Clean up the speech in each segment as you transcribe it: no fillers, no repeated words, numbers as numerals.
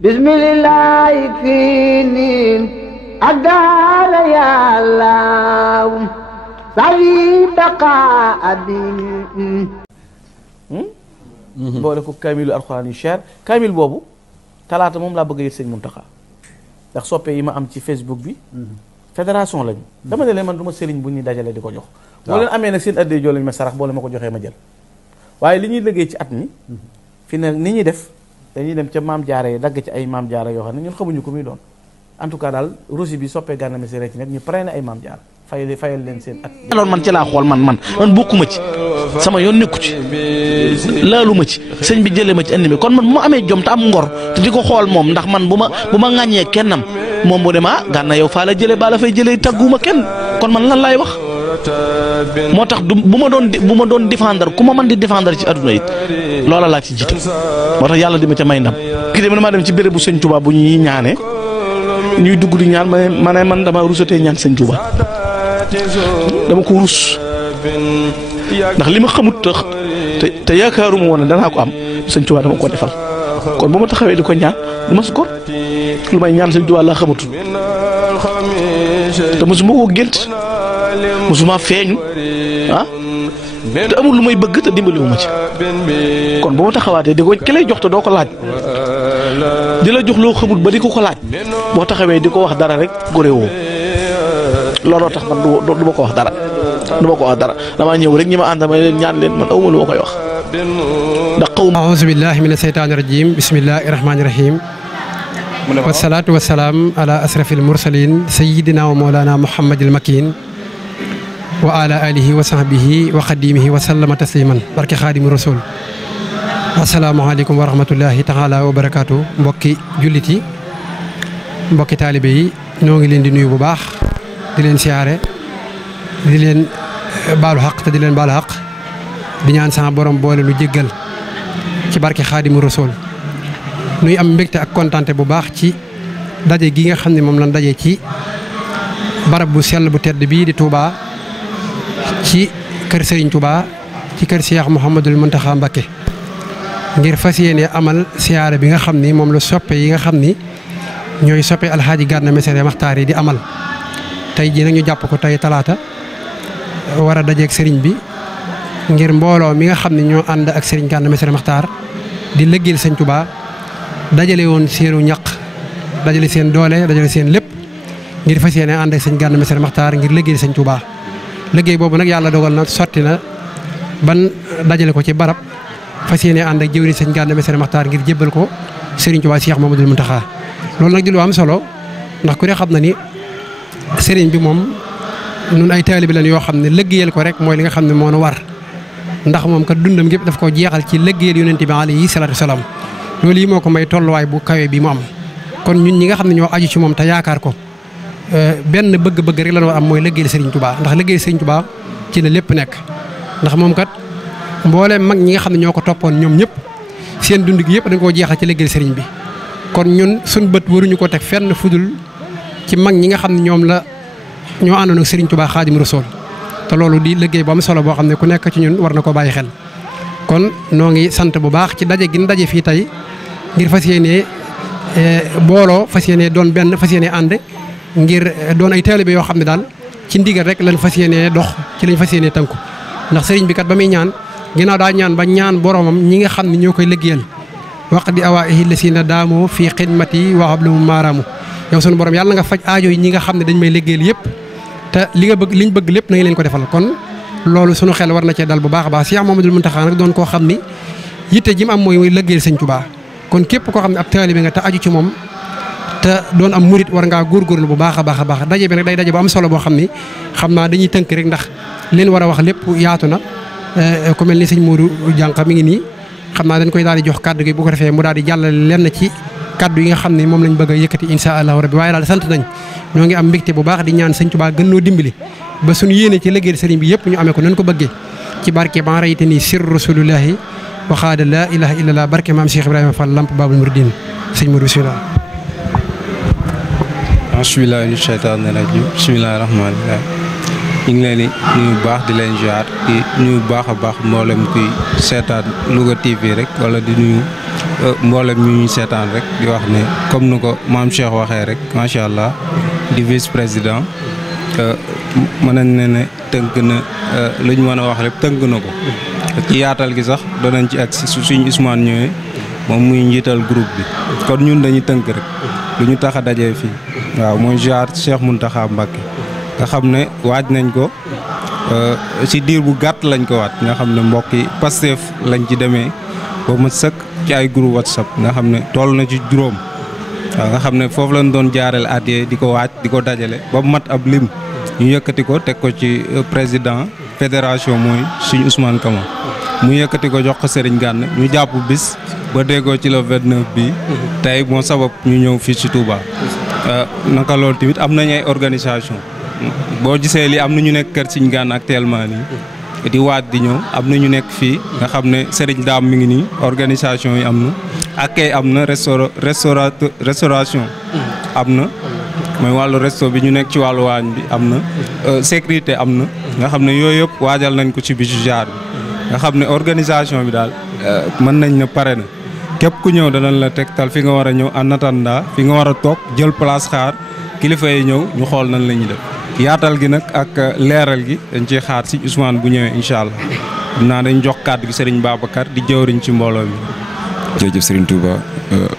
bismillah finin adal ya allah sawi baqa abin boole ko kaamilu alxuraan yu cher kaamil boobu talaata moom laa bëgg a yët sëñ Muntaxa ndax soppe yi ma am ci Facebook bi fédération lañu dama ne leen man du ma sëriñ bu ñuy dajale di ko jox boo leen amee nag seen addee joo lañu ma sarax boole ma ko joxee ma jël waaye li ñuy liggéey ci at mi fi ne ni ñuy def dañuy dem ca maam jaara yi dagg ci ay maam jaara yoo xam ne ñun xamuñu ko muy doon en tout cas daal rosi bi soppee Gana Messere ci nekk ñu pare na ay maam jaara fayal leen seen at alors man ci laa xool man bokkuma ci sama yoon nekku ci laalu ma ci sëñ bi jëlee ma ci indi mi kon man bu ma amee jom te am ngor te di ko xool moom ndax man bu ma ŋàññee kennam moom bu dem Gana yow faa la jëlee baa la fay jëlee tagguma kenn kon man lan laay wax moo tax bu ma doon défendre ku ma mën di défendre ci adduna it loola laa ci jiital moo tax yàlla di ma ca may ndam kii de man maa dem ci béréb bu sëñ Touba bu ñuy ñaane ñuy dugg di ñaan ma ne man dama rusatee ñaan sëñ Touba dama ko rus ndax li ma xamut te yaakaaruma woon ne danaa ko am sëñ Touba dama ko defal kon bu ma taxawee di ko ñaan du ma su ko lu may ñaan sëñ Touba laa xamatul te mosuma ko gént mosuma feeñu te amul lu may bëgg te dimbaliwuma ci kon bu ma taxawaatee di ko ki lay jox te doo ko laaj di la jox loo xamul ba di ko laaj boo taxawee di ko wax dara rek góore woo looloo tax man du ma ko wax dara damaa ñëw rek ñi ma ànd ma leen ñaan leen man awma lu ma koy wax ndax xaw ma a'uuzu billahi mina shaytaani rajiim bismillahi rahmaani rahiim wasalaatu wasalaam ala asrafil mursalin sayyidina wa mawlana muhammadil makin wa ala alihi wa sahbihi wa xadimihi wa sallama tasliman barke xaadimu rasul asalaamaaleykum wa rahmatullahi taala wa barakaatu mbokki jullit yi mbokki taalibe yi ñoo ngi leen di nuyu bu baax di leen siyaare di leen baalu xaq te di leen baalu xaq di ñaan sama borom boole lu jéggal ci barke xaadimu rasul nuy am mbégte ak kontante bu baax ci daje gi nga xam ne moom lañ daje ci barab bu sell bu tedd bii di Touba ci kër Serigne Touba ci kër Cheikh Mouhamadul Mountakha Mbacké ngir fas yéene amal siyaare bi nga xam ni moom la soppe yi nga xam ni ñooy soppe alxaaji Gana Messere Maxtaar yi di amal tey jii nag ñu jàpp ko tey talaata war a dajeeg Serigne bi ngir mbooloo mi nga xam ne ñoo ànd ak Serigne Gana Messere Maxtaar di lëggeel Sëñ Touba dajale woon seenu ñaq dajale seen doole dajale seen lépp ngir fas yéene ànd ak Sëñ Gana Messere Maxtaar ngir lëggeel Sëñ Touba liggéey boobu nag yàlla dogal na sotti na ban dajale ko ci barab fas yéene ànd ak jëwriñ Sëñ Gana Messere Maxtaar ngir jébbal ko Serigne Touba Cheikh Mamadou Mountakha loolu nag di lu am solo ndax ku ne xam na ni Serigne bi moom nun ay taalibe lañ yoo xam ne liggéeyal ko rek mooy li nga xam ne moo nu war ndax moom kat dundam gépp daf koo jeexal ci liggéeyal yonent bi alayhi salaatu wasalaam loolu yi moo ko may tolluwaay bu kawe bi mu am kon ñun ñi nga xam ne ñoo aju ci moom te yaakaar ko benn bëgg-bëgg rek la war am mooy liggéeyal Serigne Touba ndax liggéeyal Serigne Touba ci la lépp nekk ndax moom kat mbooleem mag ñi nga xam ne ñoo ko toppoon ñoom ñëpp seen dund gi yëpp dañ koo jeexal ci liggéeyal Serigne bi kon ñun suñ bët waruñu ko teg fenn fudul ci mag ñi nga xam ne ñoom la ñoo àndoon ak Serigne Touba Xaadimu Rasuul te loolu di liggéey bu am solo boo xam ne ku nekk ci ñun war na ko bàyyi xel kon noo ngi sant bu baax ci daje gi ñu daje fii tey ngir fas yéenee booloo fas yéenee doon benn fas yéenee ànd ngir doon ay taalibe yoo xam ne daal ci ndigal rek lañ fas yéenee dox ci lañ fas yéenee tënku ndax sëriñ bi kat ba muy ñaan ginnaaw daa ñaan ba ñaan boromam ñi nga xam ne ñoo koy liggéeyal waq di awaa'ihi llasiina daamu fii xidmati wa hablu maaraamu yow sunu borom yàlla nga faj aajo yi ñi nga xam ne dañ may liggéeyal yëpp te liñ bëgg lépp na nga leen ko defal kon loolu sunu xel war na cee dal bu baax a baax Cheikh Mamadou Mountakha nag doon koo xam ni yitte ji mu am mooy liggéeyal Sëñ Touba kon képp koo xam ne ab taalibe nga te aju ci moom te doon am murit war ngaa góorgóorlu bu baax a baax a baax daje bi nag day daje bu am solo boo xam ni xam naa dañuy tënk rek ndax leen war a wax lépp yaatu na ku mel ni sëñ Modou Diankha mi ngi nii xam naa dañ koy daal di jox kàddu gi bu ko defee mu daal di jàllale lenn ci kàddu yi nga xam ne moom lañ bëgg a yëkkati insha allahu rabbi waaye daal sant nañ ñoo ngi am mbégte bu baax di ñaan Sëñ Touba gën noo dimbali ba suñu yéene ci liggéey sëriñ bi yëpp ñu amee ko nañ ko bëggee ci barke ban rayte nii sir rasulullahi waxaada la ilaha illallah barke maam Cheikh Ibrahima Fall lamp babul muridin sëñ Modou bismillah bismillahi mina shaytaani rajim bismillahi rahmaani rahim ñu ngi leen di nuyu bu baax di leen ziar di nuyu bu baax a baax mboolem kuy seetaan Louga TV rek wala di nuyu mboolem ñu ñuy seetaan rek di wax ne comme nu ko maam Cheikh waxee rek macha allah di vice président mën nañ ne tënk na lu ñu mën a wax rek tënk na ko ci yaatal gi sax danañ ci ak suñu Ousmane ñëwee moom muy njiital groupe bi kon ñun dañuy tënk rek lu ñu tax a dajee fii waaw mooy ziar Cheikh Mountakha Mbacké nga xam ne waaj nañ ko ci diir bu gàtt lañ ko waat nga xam ne mbokk yi Pastef lañ ci demee ba ma sëkk ci ay groupe WhatsApp nga xam ne toll na ci juróom waaw nga xam ne foofu lañ doon jaareel addiyee di ko waaj di ko dajale ba mat ab lim ñu yëkkati ko teg ko ci président fédération mooy suñu Ousmane Kama mu yëkkati ko jox ko Serigne Gana ñu jàpp bis ba déggoo ci le 29 bi tey moo sabab ñu ñëw fii ci Touba naka loolu tamit am nañ ay organisation boo gisee li am na ñu nekk kër Serigne Gana actuellement nii di waaj di ñëw am na ñu nekk fii nga xam ne Serigne Dame mi ngi nii organisation yi am na accueil am na restauration am na mooy wàllu resto bi ñu nekk ci wàllu waañ bi am na sécurité am na nga xam ne yooyu yëpp waajal nañ ko ci bisu jaar bi nga xam ne organisation bi daal mën nañ ne pare na képp ku ñëw danañ la tegtal fi nga war a ñëw en attendant fi nga war a toog jël place xaar kilifa yi ñëw ñu xool nan la ñuy def yaatal gi nag ak leeral gi dañ ciy xaar si Ousmane bu ñëwee incha allah xam naa dañ jox kàddu gi Serigne Babacar di jëwriñ ci mbooloo mi. jërëjëf Serigne Touba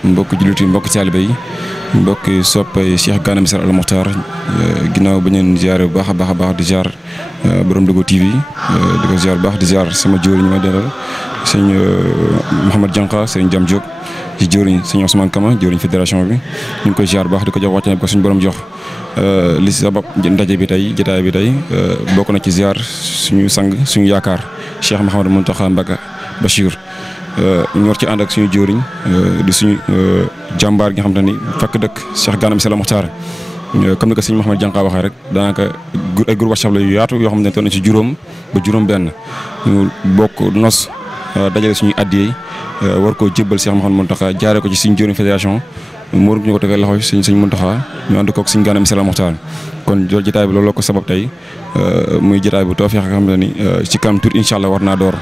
mbokk jullit yi mbokk taalibe yi mbokk soppay Cheikh Gana Messere Al Mokhtar ginnaaw ba ñu ziare bu baax a baax di ziar borom Dogo TV di ko ziar bu baax di ziar sama jëwriñ ma delloo sëñ Mouhamed Dianka sëñ Jam Diop ci jëwriñ sëñ Ousmane Kama jëwriñ fédération bi ñu ngi koy ziar bu baax di ko jox wàcc na ko suñu borom jox li sabab ndaje bi tey jotaay bi tey bokk na ci ziar suñu sang suñu yaakaar Cheikh Mouhamadou Mountakha Mbacké Bachir ñu war ci ànd ak suñu jëwriñ di suñu jàmbaar gi nga xam te ni fakk dëkk Cheikh Gana Messere Al Mokhtar comme ni ko sëñ Mouhamed Dianka waxee rek daanaka ay groupe WhatsApp la yu yaatu yoo xam ne toll na ci juróom ba juróom benn ñu bokk nos dajale suñuy addiyee war koo jébbal Cheikh Mouhamed Mountakha jaaree ko ci suñu jëwriñ fédération mu ñu ko tegee loxo sëñ Mountakha ñu ànd koog sëñ Gana Messere Al Mokhtar kon loolu jotaay bi looloo ko sabab tey muy jotaay bu tawfeex nga xam ne ni ci kanam tur incha allah war naa door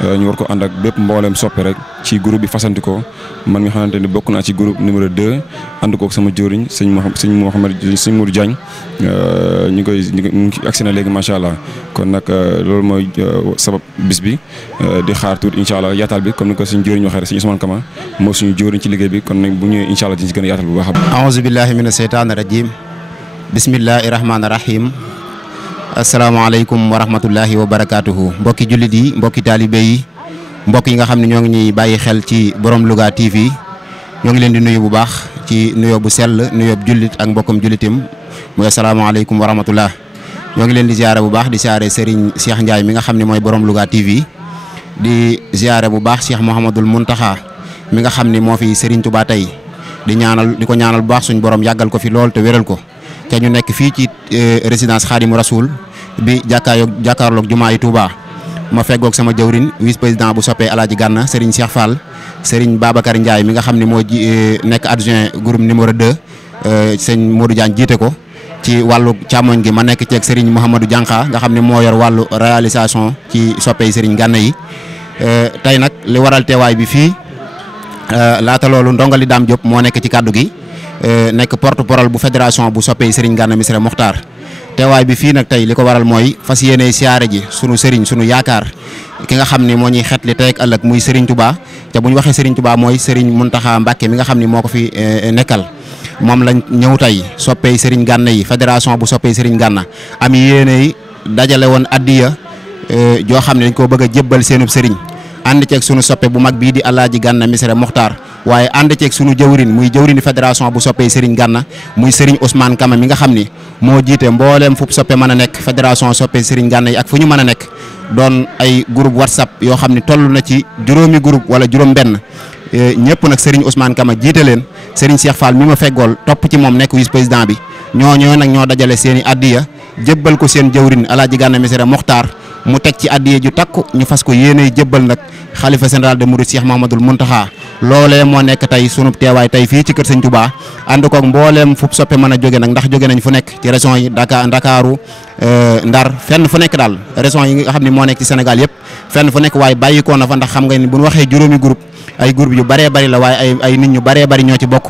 ñu war ko ànd ak bépp mboolem soppe rek ci groupe bi fasanti ko man nga xamante ni bokk naa ci groupe numéro 2 ànd koog sama jëwriñ sëñ Modou Diagne ñu ngi agsi na léegi macha allah kon nag loolu mooy sabab bis bi di xaar tuuti incha allah yaatal bi comme ni ko suñu jëwriñ waxee rek sëñ Ousmane Kama moo suñu jëwriñ ci liggéey bi kon nag bu ñëwee incha allah dinañ ci gën a yaatal bu baax a baax. aouzu billahi mina seytaani rajim bismillahi rahmaani rahim asalaamaaleykum wa rahmatullahi wa barakaatuhu mbokki jullit yi mbokki taalibe yi mbokk yi nga xam ne ñoo ngi ñuy bàyyi xel ci borom Louga TV ñoo ngi leen di nuyu bu baax ci nuyoo bu sell nuyoo bu jullit ak mbokkum jullitim muy asalaamaaleykum wa rahmatullah ñoo ngi leen di ziare bu baax di ziare Serigne Cheikh Ndiaye mi nga xam ne mooy borom Louga TV di ziare bu baax Cheikh Mouhamadul Mountakha mi nga xam ne moo fi Serigne Touba tey di ko ñaanal bu baax suñu borom yàggal ko fi lool te wéral ko. te ñu nekk fii ci résidence Khadimou Rasoul bi jàkkaarloog jumaa yi Touba ma feggoog sama jëwrin vice président bu soppee Alaaji Gana Serigne Cheikh Fall Serigne Babacar Ndiaye mi nga xam ne moo nekk adjoint groupe numéro 2 sëñ Modou Diagne jiite ko ci wàllu càmmoñ gi ma nekk ceeg Serigne Mouhamadou Dianka nga xam ne moo yor wàllu réalisation ci soppee Serigne Gana yi tey nag li waral teewaay bi fii laata loolu ndongali Dame Diop moo nekk ci kàddu gi nekk porte-parole bu fédération bu soppee Serigne Gana Messere Mokhtar teewaay bi fii nag tey li ko waral mooy fas yéene siyaare ji sunu Serigne sunu yaakaar ki nga xam ne moo ñuy xetli tey ak ëllëg muy Serigne Touba te bu ñu waxee Serigne Touba mooy Serigne Mountakha Mbacké mi nga xam ne moo ko fi nekkal moom lañ ñëw tey soppee Serigne Gana yi fédération bu soppee Serigne Gana am yéene dajale woon addiya joo xam ne dañ koo bëgg a jébbal seenub Serigne ànd ceeg sunu soppe bu mag bii di Alaaji Gana Messere Mokhtar waaye ànd ceeg sunu jëwrin muy jëwrini fédération bu soppee Serigne Gana muy Serigne Ousmane Kama mi nga xam ni moo jiite mbooleem fu soppe mën a nekk fédération soppee Serigne Gana yi ak fu ñu mën a nekk doon ay groupe WhatsApp yoo xam ne toll na ci juróomi groupe wala juróom benn ñëpp nag Serigne Ousmane Kama jiite leen Serigne Cheikh Fall mi ma feggool topp ci moom nekk vice président bi ñoo nag ñoo dajale seen i addiya jébbal ko seen jëwrin Alaaji Gana Messere Mokhtar mu teg ci addiye ju takku ñu fas ko yéene jébbal nag xalifa général de Mouride Cheikh Mouhamadoul Mountakha loolee moo nekk tey sunub teewaay tey fii ci kër Sëñ Touba ànd koog mbooleem fu soppe mën a jóge nag ndax jóge nañ fu nekk ci région yi Ndakaaru Ndar fenn fu nekk daal région yi nga xam ne moo nekk ci Sénégal yëpp fenn fu nekk waaye bàyyikoo na fa ndax xam nga ni bu ñu waxee juróomi groupe ay groupe yu bëree bëri la waaye ay nit ñu bëree bëri ñoo ci bokk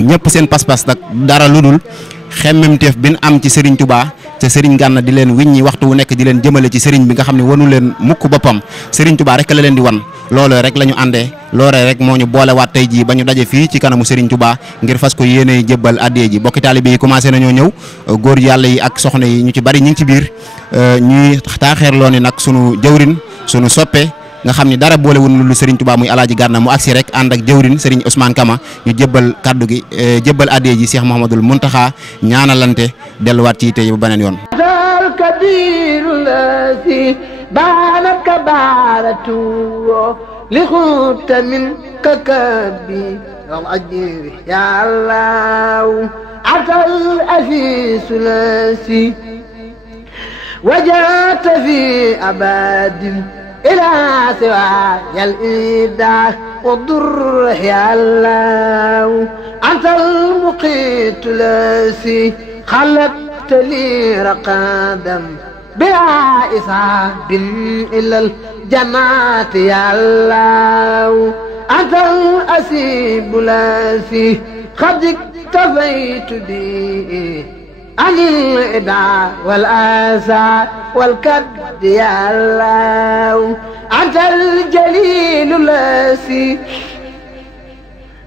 ñëpp seen pas-pas nag dara lu dul xemmemteef bi ñu am ci Serigne Touba te Serigne Gana di leen wiññi waxtu wu nekk di leen jëmale ci Serigne bi nga xam ne wanu leen mukk boppam Serigne Touba rek la leen di wan loolee rek la ñu àndee loolee rek moo ñu boolewaat tey jii ba ñu daje fii ci kanamu Serigne Touba ngir fas ko yéene jébbal addee ji bokki taalibe yi commencé nañoo ñëw góor yàlla yi ak soxna yi ñu ci bari ñu ngi ci biir ñuy taaxeerloo ni nag sunu jëwrin sunu soppe nga xam ni dara boole wun lu Serigne Touba muy Alaaji Gana mu agsi rek ànd ak jëwrin Serigne Ousmane Kama ñu jébbal kaddu gi jébbal addee ji Cheikh Mouhamadoul Mountakha ñaanalante delluwaat ci tey ba beneen yoon بانك بارته لخوت منك كبي الأجير يا الله عطى الأسيس لاسي وجاءت في أباد إلى سواي الإيداع والضر يا الله أنت المقيت لاسي خلقت لي رقادا بلا إصاب إلا الجنات يا الله أنت الأسيب لاسي قد اكتفيت بي عن الإدعاء والآسى والكد يا الله أنت الجليل لاسي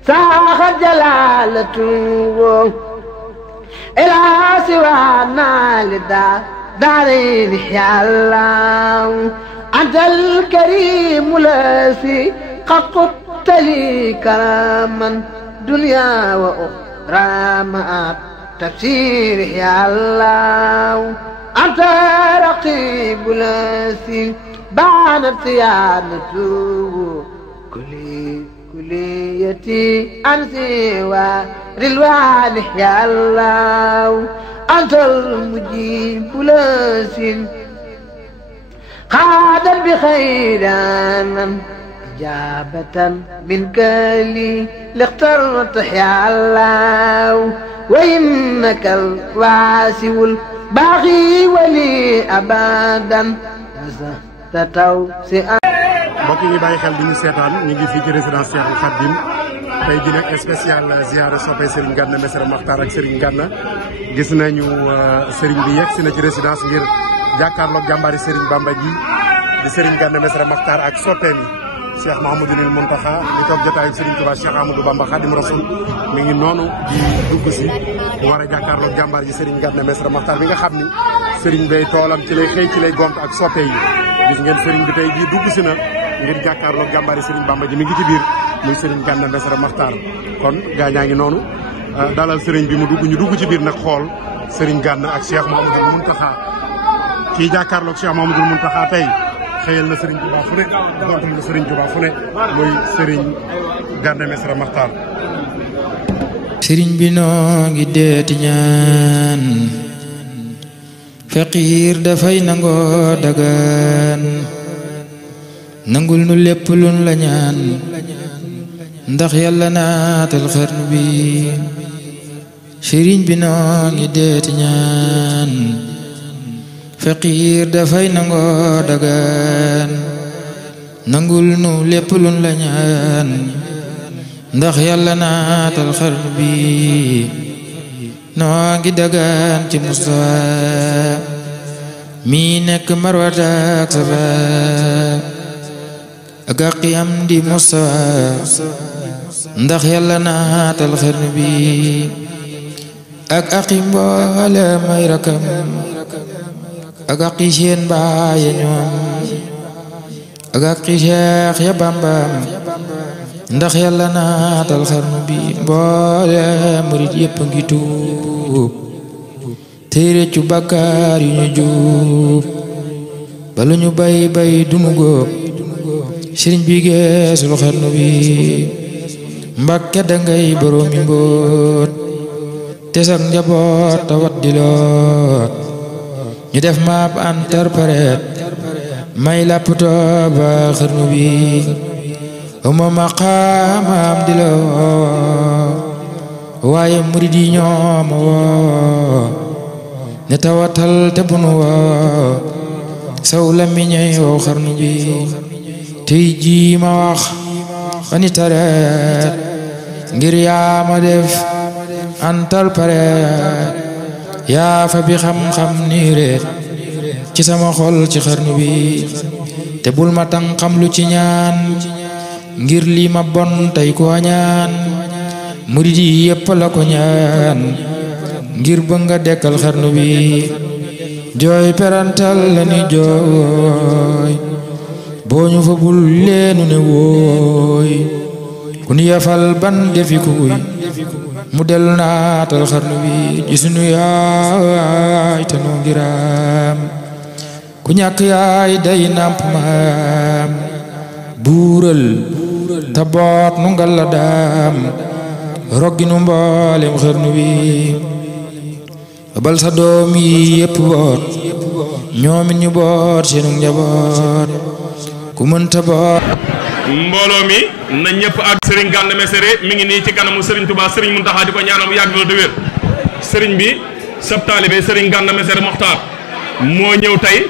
ساخ جلالته إلى سوانا للدار دارين يا الله أنت الكريم الذي قد قدت لي كراما دنيا وأخرى مع تفسير يا الله أنت رقيب الذي بانت صيانته كليتي أنسي ورلوان يا الله أنت المجيب لاسين قادا بخيرانا إجابة منك لي لاخترت يا الله وإنك الواسع الباغي ولي أبدا تتوسع mbokk yi bàyyi xel di ñu seetaan ñu ngi fii ci résidence Cheikhoul Khadim tey jii nag spécial ziara soppe Serigne Gana Messere Makhtar ak Serigne Gana gis nañu Serigne bi yegg si na ci résidence ngir jàkkaarloog jàmbaari Serigne Bamba ji di Serigne Gana Messere Makhtar ak soppeem yi Cheikh Mouhamadoul Mountakha di toog jotaayu Serigne Touba Cheikh Amadou Bamba Khadim Rasoul mi ngi noonu di dugg si mu war a jàkkaarloog jàmbaar ji Serigne Gana Messere Makhtar bi nga xam ni Serigne bay toolam ci lay xëy ci lay gont ak soppe yi gis ngeen Serigne bi tey jii dugg si na ngir jàkkaarloog jàmbaari Serigne Bamba ji mi ngi ci biir muy Serigne Gana Messere Makhtar kon gaa ñaa ngi noonu dalal Serigne bi mu dugg ñu dugg ci biir nag xool Serigne Gana ak Cheikh Mouhamadoul Mountakha kii jàkkaarloog Cheikh Mouhamadoul Mountakha tey xëyal na Serigne Touba fu ne gontal na Serigne Touba fu ne muy Serigne Gana Messere Makhtar. Serigne bi noo ngi deeti ñaan faqiir dafay nangoo dagaan nangul nu lépp luñ la ñaan ndax yàlla naatal xarnu bi sëriñ bi noo ngi deeti ñaan faqiir dafay nangoo dagaan nangul nu lépp luñ la ñaan ndax yàlla naatal xarnu bi noo ngi dagaan ci Mustafa mi nekk Marwata ak Safa ak aqiyam di Mustafa ndax yàlla naatal xarnu bi ak aqi mboole may rakam ak aqi seen baay ñoom ak aqi Cheikh ya Bambam ndax yàlla naatal xarnu bi mboole murit yépp ngi tuub tey réccu bàkkaar yu ñu juub balu ñu bay bay dunu góob sëriñ bi geesul xarnu bi Mbàkke dangay boroomi mbóot te sax njaboot tawat di loot ñu def maap interprète may lapptoo ba xarnu bi uma maqaamam di la woo waaye murid yi ñoom woo ne tawatal te bunu woo saw la miñey woo xarnu bi tey jii ma wax fani tareet ngir yaa ma def antal pareet yaa fa bi xam-xam ni reet ci sama xol ci xarnu bi te bul ma tang xam lu ci ñaan ngir lii ma bon tey ko ñaan murid yi yépp la ko ñaan ngir bëgg nga dekkal xarnu bi jooy perantal la ni jooy boo ñu fa bul leenu ne wooy ku ñu yafal ban defi kuy mu del naatal xarnu bi ji sunu yaay te noo ngiraam ku ñàkk yaay day nàmp maam buural te boot nu ngal la daam roggi nu mboolem xarnu bi bal sa doom yi yépp boot ñoomit ñu boot seenu njaboot ku mënta boot mbooloo mi na ñëpp ak Serigne Gana Messere mi ngi nii ci kanamu Serigne Touba Serigne Mountakha di ko ñaanal mu yàgg loolu de wér Serigne bi sab taalibe Serigne Gana Messere Mokhtar moo ñëw tey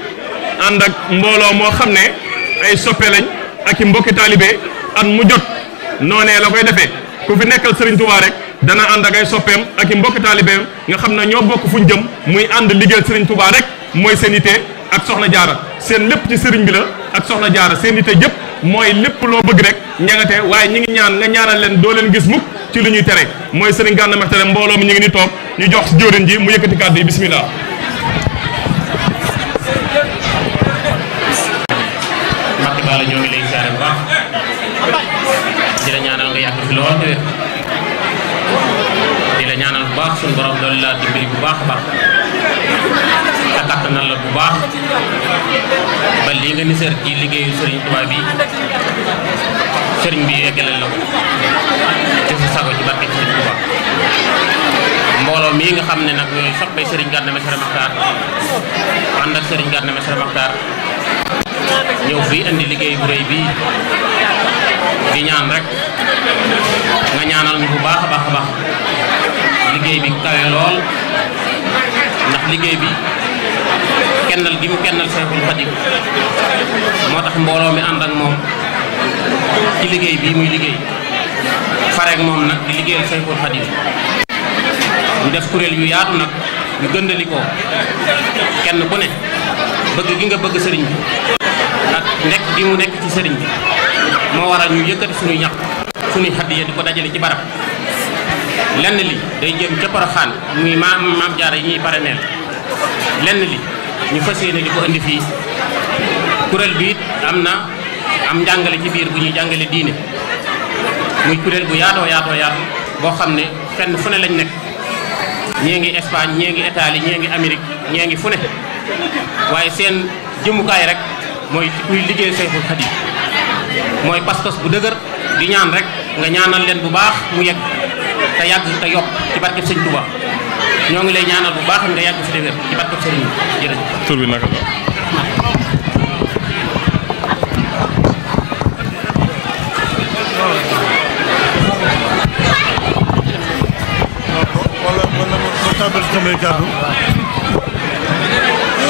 ànd ak mbooloo moo xam ne ay soppe lañ ak i mbokki taalibe at mu jot noonee la koy defee ku fi nekkal Serigne Touba rek dana ànd ak ay soppeem ak i mbokki taalibeem nga xam ne ñoo bokk fuñ jëm muy ànd liggéeyal Serigne Touba rek mooy seen ité ak Soxna Jaara seen lépp ci Serigne bi la ak Soxna Jaara seen ité jëpp mooy lépp loo bëgg rek ñangate waaye ñi ngi ñaan nga ñaanal leen doo leen gis mukk ci lu ñuy tere mooy Serigne Gana Messere mbooloo mi ñu ngi ni toog ñu jox si jóorin ji mu yëkkati kàddu yi bismillah Mbacke Balla ñoo ngi lay siyaare bu baax di la ñaanal nga yàgg fi lool te wér di la ñaanal bu baax suñu borom doon la dimbali bu baax a baax te kattanal la bu baax ba lii nga nisër ci liggéeyu Serigne Touba bi Serigne bi yeggalal la ko te sa sago ci barke Serigne Touba mbooloo mii nga xam ne nag ñooy soppay Serigne Gana Messere Mokhtar ànd ak Serigne Gana Messere Mokhtar ñëw fii indi liggéey bu rëy bii di ñaan rek nga ñaanal ñu bu baax a baax a baax liggéey bi kawe lool ndax liggéey bi kennal gi mu kennal Seexul Xadiim moo tax mbooloo mi ànd ak moom ci liggéey bii muy liggéey fareek moom nag di liggéeyal Seexul Xadiim ñu def kuréel yu yaatu nag ñu gëndali ko kenn ku ne bëgg gi nga bëgg sëriñ bi ak nekk gi mu nekk ci sëriñ bi moo waral ñu yëkkati suñuy ñax suñuy hadiya di ko dajale ci barab lenn li day jëm ca Poroxaan muy maam Jaara yi ñuy pareneel lenn li ñu fas yéene di ko indi fii kuréel bi it am njàngale ci biir bu ñuy jàngale diine muy kuréel bu yaatoo boo xam ne fenn fu ne lañ nekk ñee ngi Espagne ñee ngi Italie ñee ngi Amérique ñee ngi fu ne waaye seen jëmukaay rek mooy kuy liggéey Seexul Xadiim mooy pas-pas bu dëgër di ñaan rek nga ñaanal leen bu baax mu yegg te yàgg te yokk ci barkeb Sëñ Touba ñoo ngi lay ñaanal bu baax nga yàgg fi dëgër ci barkeb Sëriñ bi jërëjëf. tur bi naka la.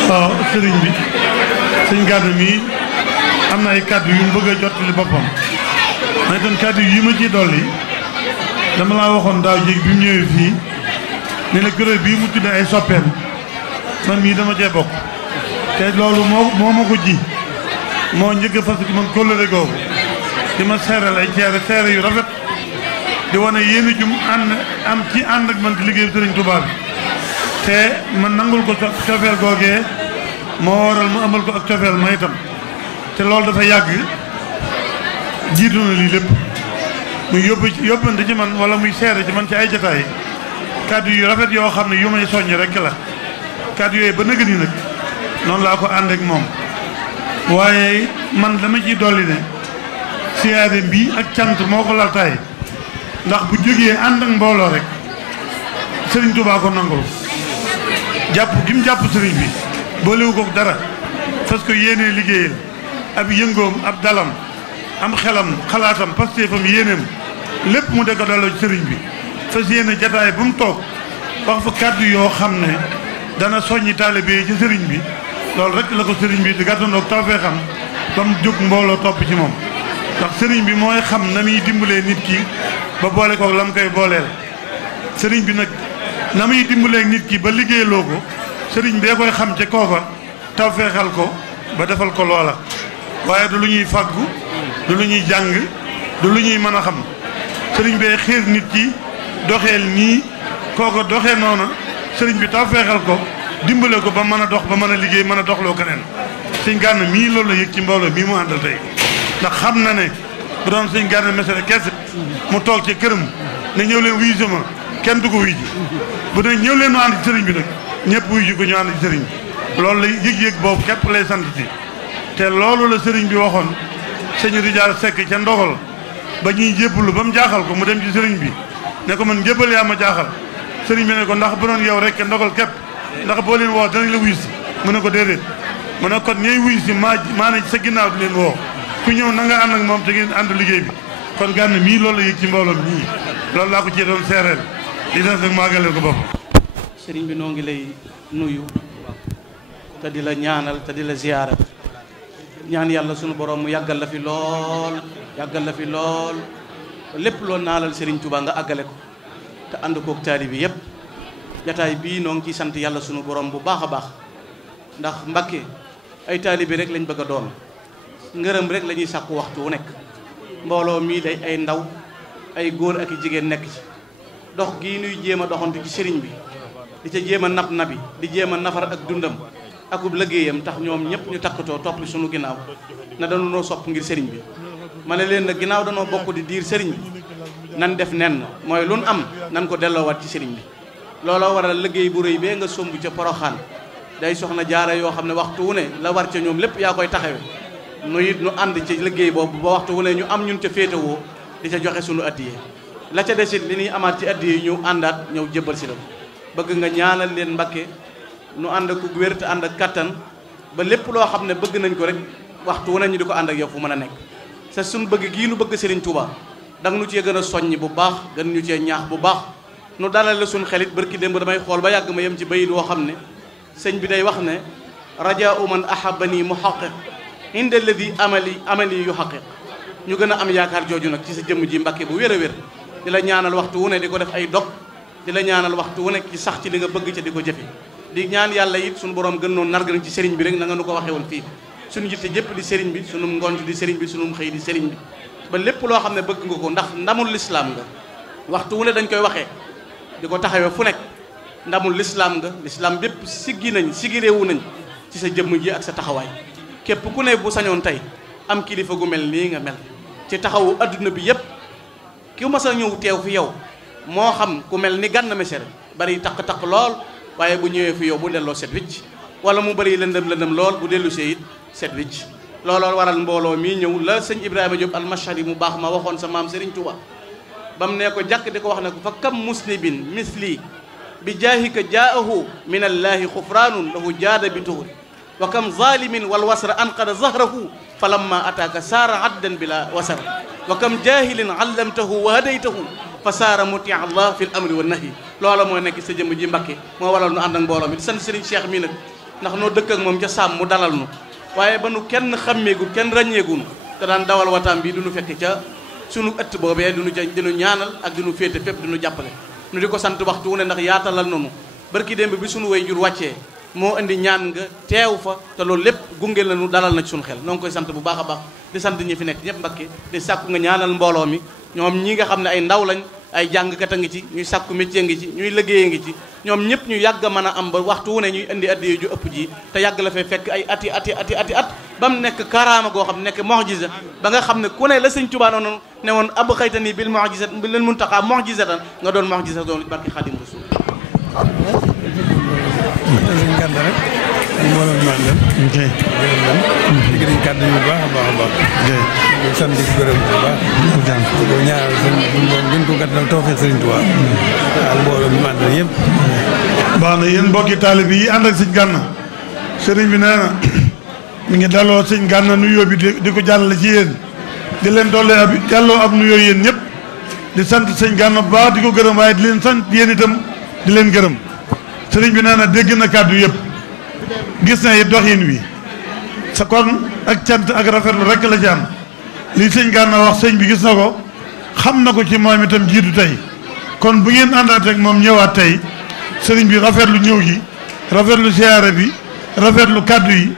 waaw sëriñ bi sëñ Gana mii am na ay kàddu yu mu bëgg a jottali boppam mais itam kàddu yi ma ciy dolli dama laa waxoon daaw jéeg bi mu ñëwee fii ne la kuréel bii mu tuddee ay soppeem man mii dama cee bokk te loolu moo ma ko ji moo njëkk a fas man kóllëre googu di ma seeral ay seere yu rafet di wane yéen jum am ci ànd ak man ci liggéeyu Sëriñ Tuubaa bi te man nangul ko cofeel googee moo waral mu amal ko ak cofeel ma itam te loolu dafa yàgg jiitu na lii lépp muy yóbbante ci man wala muy seere ci man ci ay jataay kàddu yu rafet yoo xam ne yu may soññ rek la kàddu yooyu ba nëgë ni nag noonu laa ko ànd ak moom waaye man dama ciy dolli ne siyaare bii ak cant moo ko laltaay ndax bu jógee ànd ak mbooloo rek Sëriñ Tuubaa ko nangul jàpp gi mu jàpp sëriñ bi boolewu ko dara parce que yéenee liggéeyal ab yëngoom ab dalam am xelam xalaatam pastéefam yéeneem lépp mu dëgg daloo ci sëriñ bi fas yéene jataay bu mu toog wax fa kàddu yoo xam ne dana soññi taalibe yi ci sëriñ bi loolu rek la ko sëriñ bi di gàttandoog tawfee xam ba mu jóg mbooloo topp ci moom ndax sëriñ bi mooy xam na muy dimbalee nit ki ba boole kook la mu koy booleel sëriñ bi nag na muy dimbalee nit ki ba liggéeyloo ko sëriñ bee koy xam ca kooka taw feexal ko ba defal ko loola waaye du lu ñuy fàggu du lu ñuy jàng du lu ñuy mën a xam sëriñ bee xiir nit ki doxeel nii kooko doxee noona sëriñ bi taw feexal ko dimbale ko ba mën a dox ba mën a liggéey mën a doxloo keneen sëñ Gana mii loolu la yëg ci mbooloo mii mu àndal tey ndax xam na ne bu doon sëñ Gana Messere kese mu toog ci këram ne ñëw leen wuyu sama kenn du ko wuyu ji bu ne ñëw leen nu ànd ci sëriñ bi nag ñëpp wuyu ji ko ñu ànd ci sëriñ bi loolu la yëg-yëg boobu képp lay sant ci te loolu la sëriñ bi waxoon sëñ Rijaal Sekk ca ndogal ba ñuy jébbalu ba mu jaaxal ko mu dem ci sëriñ bi ne ko man jébbal yaa ma jaaxal sëriñ bi ne ko ndax bu doon yow rek ndogal képp ndax boo leen woo danañ la wuyu si mu ne ko déedéet mu ne kon ñooy wuyu si maa ne sa ginnaaw di leen woo ku ñëw na nga ànd ak moom te ngeen ànd liggéey bi kon Gana mii loolu la yëg ci mbooloom ñii loolu laa ko cee doon seereel di des nag maagaleel ko bopp sëriñ bi noo ngi lay nuyu te di la ñaanal te di la ziyaara ñaan yàlla sunu borom mu yàggal la fi lool lépp loo naalal sëriñ Touba nga àggale ko te ànd kook taalibe bi yépp jataay bii noo ngi ciy sant yàlla sunu borom bu baax a baax ndax Mbàkke ay taalibe rek lañ bëgg a doon ngërëm rek la ñuy sàkku waxtu wu nekk mbooloo mii day ay ndaw ay góor ak i jigéen nekk ci dox gii nuy jéem a doxantu ci sëriñ bi di ca jéem a nab nabi di jéem a nafar ak dundam akub liggéeyam tax ñoom ñëpp ñu takkatoo topp sunu ginnaaw na dañu noo sopp ngir sëriñ bi ma ne leen nag ginnaaw danoo bokk di diir sëriñ bi nan def nen mooy lu nu am nan ko delloowaat ci sëriñ bi looloo waral liggéey bu rëy bee nga somb ca Poroxaan day soxna jaara yoo xam ne waxtu wu ne la war ca ñoom lépp yaa koy taxawe nu it nu ànd ci liggéey boobu ba waxtu wu ne ñu am ñun ca féetewoo di ca joxe sunu addiyee la ca desit li ñuy amaat ci addiyee ñu àndaat ñëw jébbal si la bëgg nga ñaanal leen Mbàkke nu ànd ak ku wér te ànd ak kattan ba lépp loo xam ne bëgg nañ ko rek waxtu wu ne ñu di ko ànd ak yow fu mën a nekk sa suñu bëgg gii nu bëgg Serigne Touba danga nu cee gën a soññ bu baax gën ñu cee ñaax bu baax nu dalal la suñu xelit barki démb damay xool ba yàgg ma yem ci bayit woo xam ne sëñ bi day wax ne rajaau man ahabani muhaqiq inda alladi amali yu haqiq ñu gën a am yaakaar jooju nag ci sa jëmm ji Mbàkke bu wér a wér di la ñaanal waxtu wu ne di ko def ay dog di la ñaanal waxtu wu nekk ci sax ci li nga bëgg ca di ko jëfe di ñaan yàlla it suñu borom gën noonu nargan ci sëriñ bi rek na nga nu ko waxee woon fii suñu jitte jëpp di sëriñ bi sunu ngont di sëriñ bi sunu xëy di sëriñ bi ba lépp loo xam ne bëgg nga ko ndax ndamul lislaam nga waxtu wu ne dañ koy waxee di ko taxawee fu nekk ndamul lislaam nga lislaam bépp sigireewu nañ ci sa jëmm ji ak sa taxawaay képp ku ne bu sañoon tey am kilifa gu mel nii nga mel ci taxawu adduna bi yépp ki mas a ñëw teew fi yow moo xam ku mel ni Gana Messere bari taq-taq lool waaye bu ñëwee fi yow bu delloo set wicc wala mu bari lëndëm lool bu dellu see it set wicc looloo waral mbooloo mii ñëw la sëñ Ibrahima Diop almashari mu baax ma waxoon sa maam Serigne Touba ba mu ne ko jàkk di ko wax ne ko fa kam muslimin misli bi jaahika jaahu min allaahi xufraanun lahu jaada bi tuhuri wa kam zalimin wal wasra anqada zahrahu fa lamma ataaka saara addan bila wasar wa kam jahilin allamtahu wa hadaytahu fa saara muti allah fi l amri wa nahi loola mooy nekk sa jëmm ji Mbàkke moo waral nu ànd ak mbooloo mi di sant Serigne Cheikh mii nag ndax noo dëkk ak moom ca sàmm mu dalal nu waaye ba nu kenn xammeegul kenn ràññeegul te daan dawal wataam bi du nu fekk ca sunu ëtt boobee du nu ca dinu ñaanal ak dinu féete fépp du nu jàppale nu di ko sant waxtu wu ne ndax yaatalal nonu barki démb bi sunu way jur wàccee moo indi ñaan nga teew fa te loolu lépp gunge la nu dalal na ci sunu xel noo ngi koy sant bu baax a baax di sant ñi fi nekk ñëpp Mbàkke di sàkku nga ñaanal mbooloo mi ñoom ñi nga xam ne ay ndaw lañ ay jàngkat a ngi ci ñuy sàkku métier ngi ci ñuy liggéey ngi ci ñoom ñëpp ñu yàgg a mën a am ba waxtu wu ne ñuy indi addiye ju ëpp ji te yàgg la fay fekk ay ati at ba mu nekk karaama goo xam ne nekk mu'jiza ba nga xam ne ku ne la sëñ Tuubaa noonu ne woon ab xaytani bil mu'jizat bil muntaqa mu'jizatan nga doon mu'jiza doon barki Xaadim Rasuul Gana rek moo doon mandal dégg nañ kàddu yu baax a baax di sant di gërëm bu baax di ko ñaanal sëñ moom gën ko gàttal tawfeex Sëriñ Tuubaa ak mbooloo mi mandal yëpp baax na yéen mbokki taalib yi ànd ak sëñ Gana sëriñ bi nee na mi ngi delloo sëñ Gana nuyoo bi di ko jàllale ci yéen di leen doole ab jàlloo ab nuyoo yéen ñëpp di sant sëñ Gana bu baax di ko gërëm waaye di leen sant yéen itam di leen gërëm sëriñ bi nee na dégg na kàddu yëpp gis na it doxin wi sa kon ak cant ak rafetlu rek la ci am li sëñ Gana wax sëñ bi gis na ko xam na ko ci moom itam jiitu tey kon bu ngeen àndaat ak moom ñëwaat tey sëriñ bi rafetlu ñëw gi rafetlu siyaare bi rafetlu kàddu yi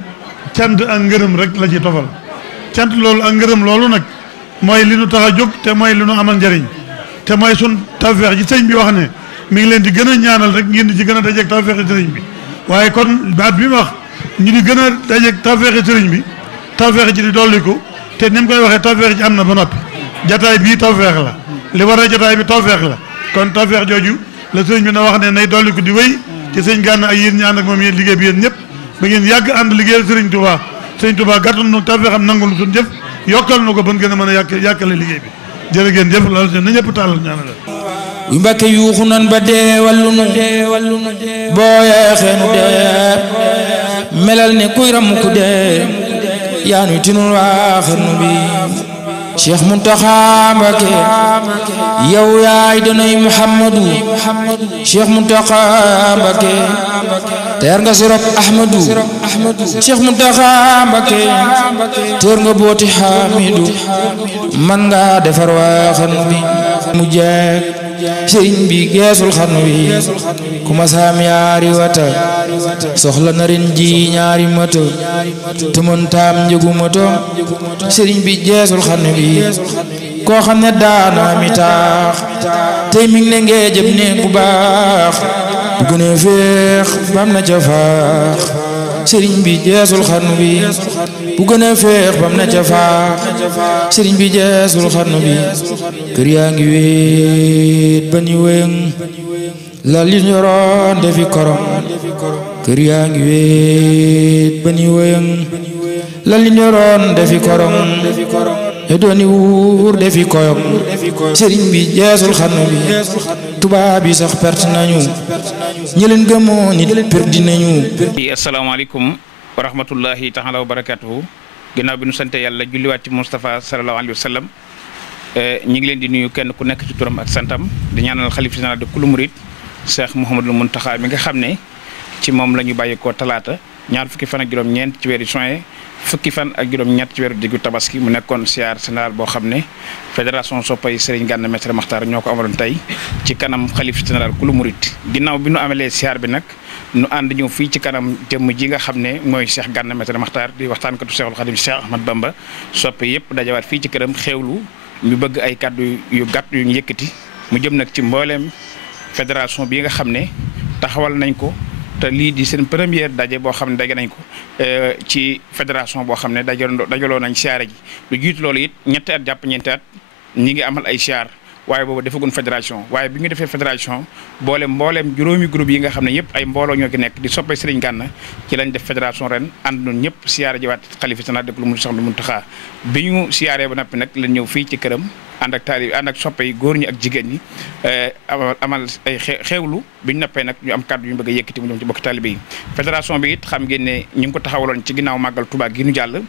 cant ak ngërëm rek la ci tofal cant loolu ak ngërëm loolu nag mooy li nu tax a jóg te mooy li nu amal njëriñ te mooy sun tawfeex ji sëñ bi wax ne mi ngi leen di gën a ñaanal rek ngeen di ci gën a dajeeg tawfeexi sëriñ bi waaye kon baat bi mu wax ñu di gën a dajeeg tawfeexi sëriñ bi tawfeex ji di dolliku te ni mu koy waxee tawfeex ji am na ba noppi jataay bii tawfeex la li war a jataay bi tawfeex la kon tawfeex jooju la sëriñ bi na wax ne nay dolliku di wéy ci sëñ Gana ak yéen ñi ànd ak moom yéen liggéey bi yéen ñëpp ba ngeen yàgg ànd liggéeyal sëriñ Touba sëriñ Touba gàttal nu tawfeexam nangul suñu jëf yokkal nu ko ban gën a mën a yàkkale liggéey bi jërë ngeen jëf loolu na ñëpp tàllal ñaanal wi Mbàkke yuuxu nan ba dee wallu nu boo yeexee nu dee melal ne kuy ram ku dee yaa nuy tinul waa xarnu bi Cheikh Muntaxa Mbàkke yow yaay danay Muhammadu Cheikh Muntaxa Mbàkke teer nga sorob Ahmadu Cheikh Muntaxa Mbàkke teer nga booti Hamidu man nga defar waa xarnu bi mu jeeg sëriñ bi geesul xarnu bi ku ma saam yaari wata soxla na ren ji ñaari moto te mën taam njëgu moto sëriñ bi geesul xarnu bi koo xam ne daana mi taax tey mi ngi ne ngee jëm ne bu baax bu gën a féex bam na ca faax sëriñ bi geesul xarnu bi bu gën a féex bam na ca faax sëriñ bi geesul xarnu bi kër yaa ngi wéet ba ni wéng la li ñoroon defi korom kër yaa ngi wéet ba ni wéng la li ñoroon defi korom e dooni wuur defi koyom sëriñ bi geesul xarnu bi tubaab yi sax perte nañu ñi leen gëmoo nit perdi nañu. asalaamaaleykum wa rahmatullahi taala wa barakatuhu ginnaaw bi nu sante yàlla julliwaat ci Moustapha sallallahu alayhi wa sallam ñi ngi leen di nuyu kenn ku nekk ci turam ak santam di ñaanal xalif général de kulu murid Cheikh Mouhamadul Mountakha mi nga xam ne ci moom la ñu bàyyi ko talaata ñaar fukki fan ak juróom-ñeent ci weeru juin fukki fan ak juróom-ñett ci weeru diggu tabaski mu nekkoon siyaar général boo xam ne fédération soppay Serigne Gana Messere Maxtaar ñoo ko amaloon tey ci kanam xalif général kulu murid ginnaaw bi nu amalee siyaar bi nag nu ànd ñëw fii ci kanam jëmm ji nga xam ne mooy Cheikh Gana Messere Maxtaar di waxtaankatu Cheikhul Khadim Cheikh Ahmad Bamba soppe yëpp dajawaat fii ci këram xéewlu ñu bëgg ay kàddu yu gàtt yu ñu yëkkati mu jëm nag ci mbooleem fédération bi nga xam ne taxawal nañ ko te lii di seen première daje boo xam ne daje nañ ko ci fédération boo xam ne dajaloo nañ siyaare ji lu jiitu loolu it ñetti at jàpp ñeenti at ñi ngi amal ay siyaar waaye boobu defagun fédération waaye bi ñu defee fédération mbooleem juróomi groupe yi nga xam ne yëpp ay mbooloo ñoo ki nekk di soppee Serigne Gana ci lañ def fédération ren ànd noonu ñëpp siyaare jiwaat xalifa général de kulu murid Cheikh Mountakha bi ñu siyaaree ba noppi nag lañ ñëw fii ci këram ànd ak taali ànd ak soppe yi góor ñi ak jigéen ñi amal ay xeewlu bi ñu noppee nag ñu am kàddu yu ñu bëgg a yëkkati mu jëm ci bokk taalibe yi fédération bi it xam ngeen ne ñu ngi ko taxawaloon ci ginnaaw màggal Touba gi ñu jàll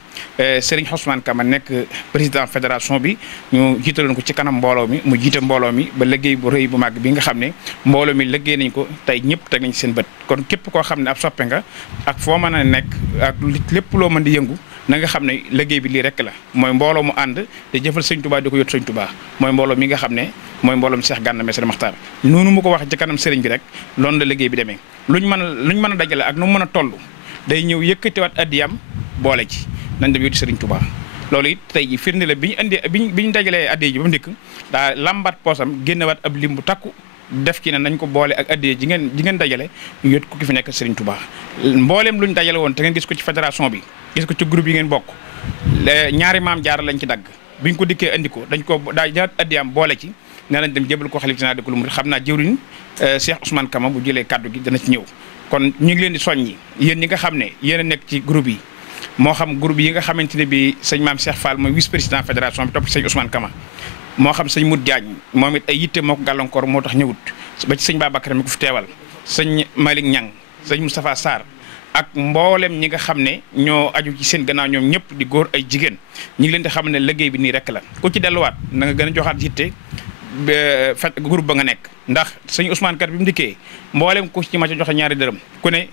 Serigne Ousmane Kama nekk président fédération bi ñu jiitaloon ko ci kanam mbooloo mi mu jiite mbooloo mi ba liggéey bu rëy bu màgg bi nga xam ne mbooloo mi liggéey nañ ko tey ñëpp teg nañ seen bët kon képp koo xam ne ab soppe nga ak foo mën a nekk ak lépp loo mën di yëngu na nga xam ne liggéey bi lii rek la mooy mbooloo mu ànd te jëfal sëñ Touba di ko yot sëñ Touba mooy mbooloo mi nga xam ne mooy mbooloom Cheikh Gana Messere Maxtaar noonu mu ko wax ci kanam sëriñ bi rek loolu la liggéey bi demee luñ mën a dajale ak nu mu mën a toll day ñëw yëkkatiwaat addiyam boole ci nañ dem yóti sëriñ Touba loolu it tey ji firnde la bi ñu dajalee addiya ji ba mu ndikk daa lambat poosam génnewaat ab lim bu takku def ci ne nañ ko boole ak addiya ji ngeen dajale ñu yót ko ki fi nekk sëriñ Touba mbooleem luñ dajale woon te ngeen gis ko ci fédération bi gis ko ci groupe yi ngeen bokk ñaari maam jaar lañ ci dagg biñ ko dikkee andi ko dañ ko daa jaat addiyaam boole ci nee nañ dem jébal ko xalif général de kulu murid xam naa jëwriñ Cheikh Ousmane Kama bu jëlee kaddu gi dana ci ñëw kon ñu ngi leen di soññi yéen ñi nga xam ne yéen a nekk ci groupe yi moo xam groupe yi nga xamante ne bi sëñ maam Cheikh Fall mooy vice président fédération bi topp sëñ Ousmane Kama moo xam sëñ Mout Diagne moom it ay yitte moo ko gàllankoor moo tax ñëwut ba ci sëñ Babacar mi ko fi teewal sëñ Malick Niang sëñ Moustapha Sarr ak mboolem ñi nga xam ne ñoo aju ci seen gannaaw ñoom ñëpp di góor ay jigéen ñi ngi leen di xam ne liggéey bi nii rek la ku ci delluwaat na nga gën a joxaat yitte groupe ba nga nekk ndax sëñ Ousmane kat bi mu dikkee mboolem ku ci ma ca joxe ñaari dërëm ku ne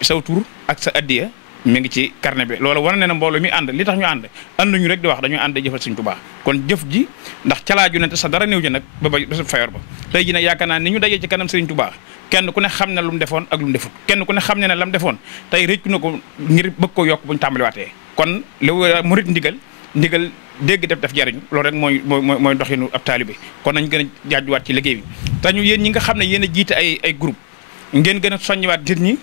saw tur ak sa addiya mi ngi ci carnet bi loolu war na ne mbooloo mi ànd li tax ñu ànd ñu rek di wax dañuy ànd jëfal Sëriñ Tuubaa kon jëf ji ndax calaaju ne te sa dara néew ji nag ba sa fayor ba tey ji nag yaakaar naa ni ñu dajee ci kanam Sëriñ Tuubaa kenn ku ne xam ne lu mu defoon ak lu mu defut kenn ku ne xam ne ne la mu defoon tey rëccu na ko ngir bëgg ko yokk bu ñu tàmbaliwaatee kon li murit ndigal dégg def jariñ loolu rek mooy doxinu ab taalibe kon nañ gën a jaajuwaat ci liggéey bi te ñu yéen ñi nga xam ne yéen a jiite ay groupe ngeen gën a soññiwaat nit ñi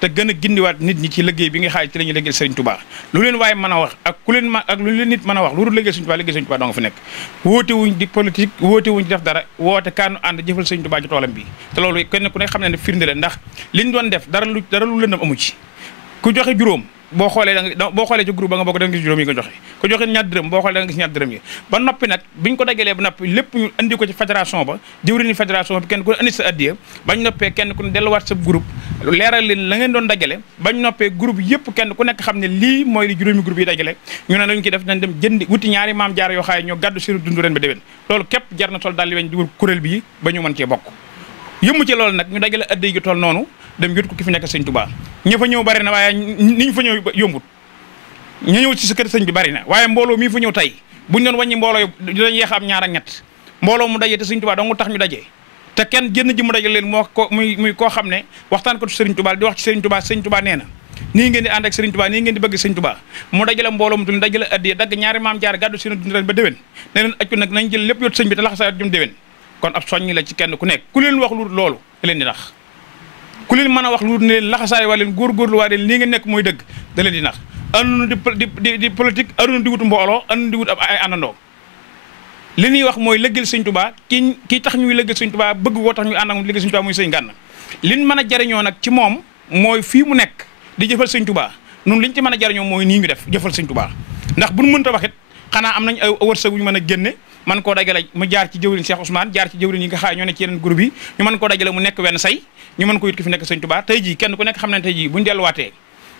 te gën a gindiwaat nit ñi ci liggéey bi nga xaaj ci la ñuy liggéeyal Sëriñ Tuubaa lu leen waaye mën a wax ak lu leen nit mën a wax lu dul liggéeyal Sëriñ Tuubaa doo nga fi nekk woote wuñ di politique woote wuñ di def dara woote kaanu ànd jëfal Sëriñ Tuubaa ci toolam bi te loolu kenn ku ne xam ne firnde la ndax liñ doon def dara lu lëndam amu ci ku joxe juróom boo xoolee ci groupe ba nga bokk da nga gis juróom yi nga joxe ku joxe ñaar dërëm boo xoolee da nga gis ñaar dërëm yi ba noppi nag biñ ko dajalee ba noppi lépp ñu andi ko ci fédération ba jëwriñu fédération bi kenn ku ne andi sa addiya bañ noppee kenn ku ne delluwaat sa groupe leeral leen la ngeen doon dajale bañ noppee groupe yëpp kenn ku nekk xam ne lii mooy li juróomi groupe yi dajale ñu ne lañu ci def nañ dem jëndi wuti ñaari maam jaar yoo xaaye ñoo gàddu seen dund ren ba déwén loolu képp jar na toll daal li weñ dugal kuréel bi ba ñu mën cee bokk yëmu ci loolu nag ñu dajale addiya gi toll noonu dem yót ko ki fi nekk Sëriñ Tuubaa ña fa ñëw bari na waaye niñ fa ñëw yombut ñu ñëw ci sa kër sëñ bi bari na waaye mbooloo mii fa ñëw tey buñ doon wàññi mbooloo yi dinañ yeex am ñaar ak ñett mbooloo mu dajee te Sëriñ Tuubaa dong tax ñu dajee te kenn jënn ji mu dajee leen moo ko muy koo xam ne waxtaan ko Sëriñ Tuubaa di wax ci Sëriñ Tuubaa nee na nii ngeen di ànd ak Sëriñ Tuubaa nii ngeen di bëgg Sëriñ Tuubaa mu dajale mbooloo mu tul dajale addiya dagg ñaari maam jaar gàddu seen dund ren ba déwén ne leen accu nag nañ jël lépp yot sëñ bi te laxasaay jëm déwén kon ab soññi la ci kenn ku nekk ku leen wax lu loolu da leen di nax ku leen mën a wax lu ne leen laxasaay waa leen góorgóorlu waa leen lii nga nekk mooy dëgg da leen di nax andunu di politique andunu di wut mbooloo andunu di wut ab ay àndandoo li ñuy wax mooy lëggal Sëriñ Tuubaa kii tax ñuy lëggal Sëriñ Tuubaa bëgg koo tax ñuy ànd ak lëggal Sëriñ Tuubaa muy Sëriñ Gana liñ mën a jariñoo nag ci moom mooy fii mu nekk di jëfal Sëriñ Tuubaa nun liñ ci mën a jariñoo mooy nii ñu def jëfal Sëriñ Tuubaa ndax buñ mënta waxit xanaa am nañ ay wërsëg wu ñu mën a génne man koo dajale mu jaar ci jëwriñ Cheikh Ousmane jaar ci jëwriñ yi nga xaay ñoo ne ci yeneen groupe yi ñu mën koo dajale mu nekk wenn say ñu mën ko yit ki fi nekk Sëriñ Tuubaa tey jii kenn ku nekk xam ne tey jii buñ delluwaatee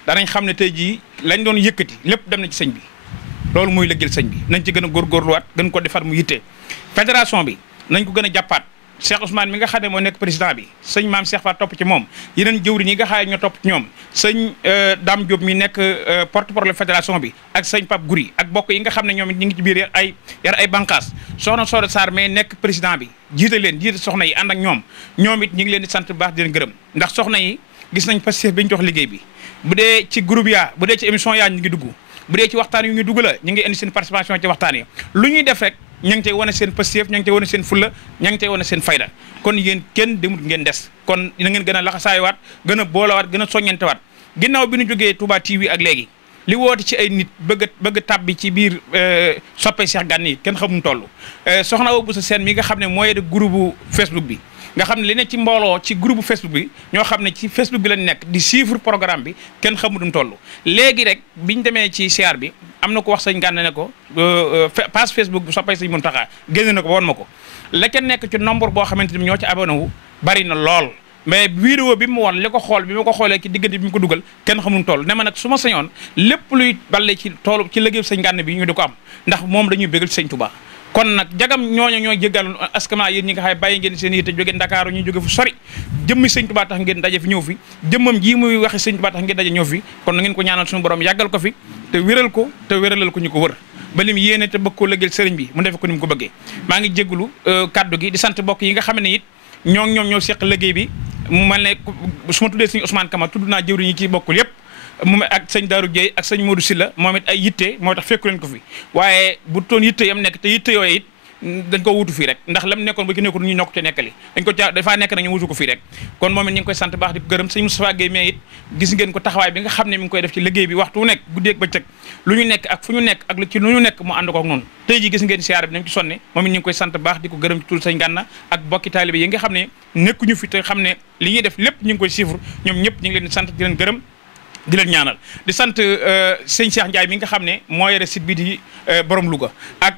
danañ xam ne tey jii lañ doon yëkkati lépp dem na ci sëñ bi loolu mooy lëggeel sëñ bi nañ ci gën a góorgóorluwaat gën ko defar mu yittee fédération bi nañ ko gën a jàppaat Cheikh Ousmane mi nga xam ne moo nekk président bi sëñ maam Cheikh Fall topp ci moom yeneen jëwriñ yi nga xaay ñoo topp ci ñoom sëñ Dame Diop mi nekk porte-parole fédération bi ak sëñ Pape Guri ak bokk yi nga xam ne ñoom it ñu ngi ci biir yar ay bànqaas soxna Soda Sarr mais nekk président bi jiite leen jiite soxna yi ànd ak ñoom it ñu ngi leen di sant bu baax di leen gërëm ndax soxna yi gis nañ passif bi ñu jox liggéey bi bu dee ci groupe yaa bu dee ci émission yaa ñu ngi dugg bu dee ci waxtaan yu ñu dugg la ñu ngi indi seen participation ci waxtaan yi lu ñuy def rek ña ngi cay wane seen passif ña ngi cay wane seen fulla ña ngi cay wane seen fayda kon yéen kenn demut ngeen des kon na ngeen gën a laxasaayiwaat gën a boolawaat gën a soññantewaat ginnaaw bi ñu jógee Touba TV ak léegi li woote ci ay nit bëgg a tàbbi ci biir soppe Cheikh Gana yi kenn xamum toll soxna Awa Boussa Sène mi nga xam ne mooy de groupe Facebook bi nga xam ne li ne ci mbooloo ci groupe Facebook bi ñoo xam ne ci Facebook bi lañ nekk di suivre programme bi kenn xamudum toll léegi rek biñ demee ci siyaar bi am na ko wax Sëñ Gana ne ko page Facebook bi soppay Sëñ Muntaxa génne na ko ba woon ma ko la ca nekk ci nombre boo xamante ni ñoo ci abonné wu bari na lool mais vidéo bi mu woon li ko xool bi ma ko xoolee ci diggante bi mu ko dugal kenn xamul toll ne ma nag su ma sañoon lépp luy balle ci toolu ci liggéeyu Sëñ Gana bi ñu di ko am ndax moom dañuy bégal Sëñ Tuubaa kon nag jagam ñooñu ñooy jéggalu askama yéen ñi nga xam bàyyi ngeen seen yitte jóge Ndakaaru ñu jóge fu sori jëmmi Sëñ Tuubaa tax ngeen daje fi ñëw fi jëmmam jii muy waxe Sëñ Tuubaa tax ngeen daje ñëw fi kon na ngeen ko ñaanal suñu borom yàggal ko fi te wéral ko te wéralal ko ñu ko wër ba lim yéene te bëgg koo lëggeel sëriñ bi mu defe ko ni mu ko bëggee maa ngi jéggulu kaddu gi di sant bokk yi nga xam ne it ñoom ñoo seq liggéey bi mu mel ne su ma tuddee Sëñ Ousmane Kama tudd naa jëwriñ yi ci bokkul yépp mu ak sëñ Daaru Jeey ak sëñ Modou Silla moom it ay yitte moo tax fekku leen ko fi waaye bu toon yitte yam nekk te yitte yooyu it dañ ko wutu fii rek ndax lam nekkoon ba ki nekkul ñu ñokk ca nekkali dañ ko dafaa nekk nag ñu wutu ko fii rek kon moom it ñu ngi koy sant baax di ko gërëm sëñ Moustapha Guèye mais it gis ngeen ko taxawaay bi nga xam ne mi ngi koy def ci liggéey bi waxtu nekk guddeeg bëccëg lu ñu nekk ak fu ñu nekk ak ci lu ñu nekk mu ànd ko ak noonu tey ji gis ngeen siyaare bi nañ ci sonne moom it ñu ngi koy sant baax di ko gërëm ci tur Sëñ Gana ak bokki taalibe yi nga xam ne nekkuñu fi te xam ne li ñuy def lépp ñu ngi koy suivre ñoom ñëpp ñu ngi leen di sant di leen gërëm di leen ñaanal di sant sëñ Cheikh Ndiaye mi nga xam ne moo yore site bi di borom Louga ak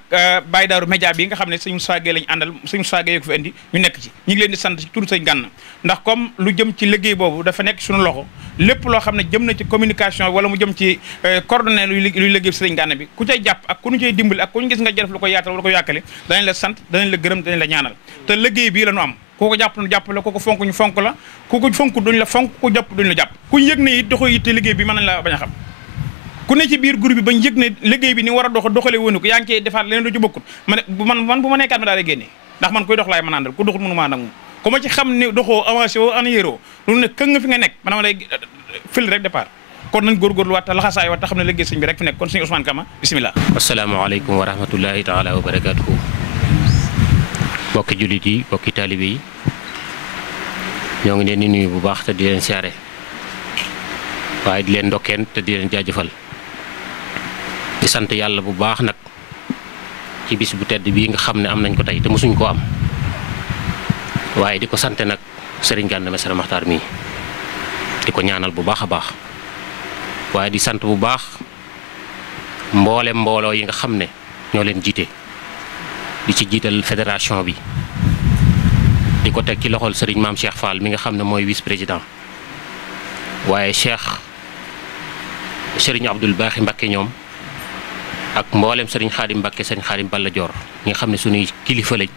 Baye Daaru Média bi nga xam ne sëñ Moussa Gueye lañ àndal sëñ Moussa Gueye ko fi indi ñu nekk ci ñu ngi leen di sant ci turu Sëñ Gana ndax comme lu jëm ci liggéey boobu dafa nekk suñu loxo lépp loo xam ne jëm na ci communication wala mu jëm ci coordonné luy liggéey Sëñ Gana bi ku cay jàpp ak ku ñu cay dimbali ak ku ñu gis nga def lu ko yaatal wala ko yàkkale danañ la sant danañ la gërëm danañ la ñaanal te liggéey bii la ñu am ku ko jàpp nu jàpp la ku ko fonk ñu fonk la ku ko fonk duñ la fonk ku jàpp duñ la jàpp ku yëg ne it doxoo yitte liggéey bi mën nañ la bañ a xam ku ne ci biir groupe bi bañ yëg ne liggéey bi ni war a doxale woonu ko yaa ngi cee defaat leneen lu ci bokkut man bu ma nekkaat ma daal di génne ndax man koy dox laay mën a àndal ku doxut mënu maa nag moom ku ma ci xam ne doxoo avancé woo anéeroo loolu ne kën nga fi nga nekk man ma lay fil rek départ kon nañ góorgóorlu waat te laxasaay waat te xam ne liggéey sëñ bi rek fi nekk kon sëñ Ousmane Kama bismillah. asalaamaaleykum wa rahmatullahi taala wa barakatuhu bokki jullit yi bokki taalibe yi ñoo ngi leen di nuyu bu baax te di leen siyaare waaye di leen ndokkeen te di leen jaajëfal di sant yàlla bu baax nag ci bis bu tedd bii nga xam ne am nañ ko tey te mosuñ koo am waaye di ko sant nag Serigne Gana Messere Makhtar mii di ko ñaanal bu baax a baax waaye di sant bu baax mbooloo yi nga xam ne ñoo leen jiite di ci jiital fédération bi di ko teg ci loxol Serigne Maam Cheikh Fall mi nga xam ne mooy vice président waaye Serigne Abdoul Baaxi Mbakke ñoom ak mboolem Serigne Xaadim Mbakke Serigne Xaadim Balla Joor ñi nga xam ne suñuy kilifa lañ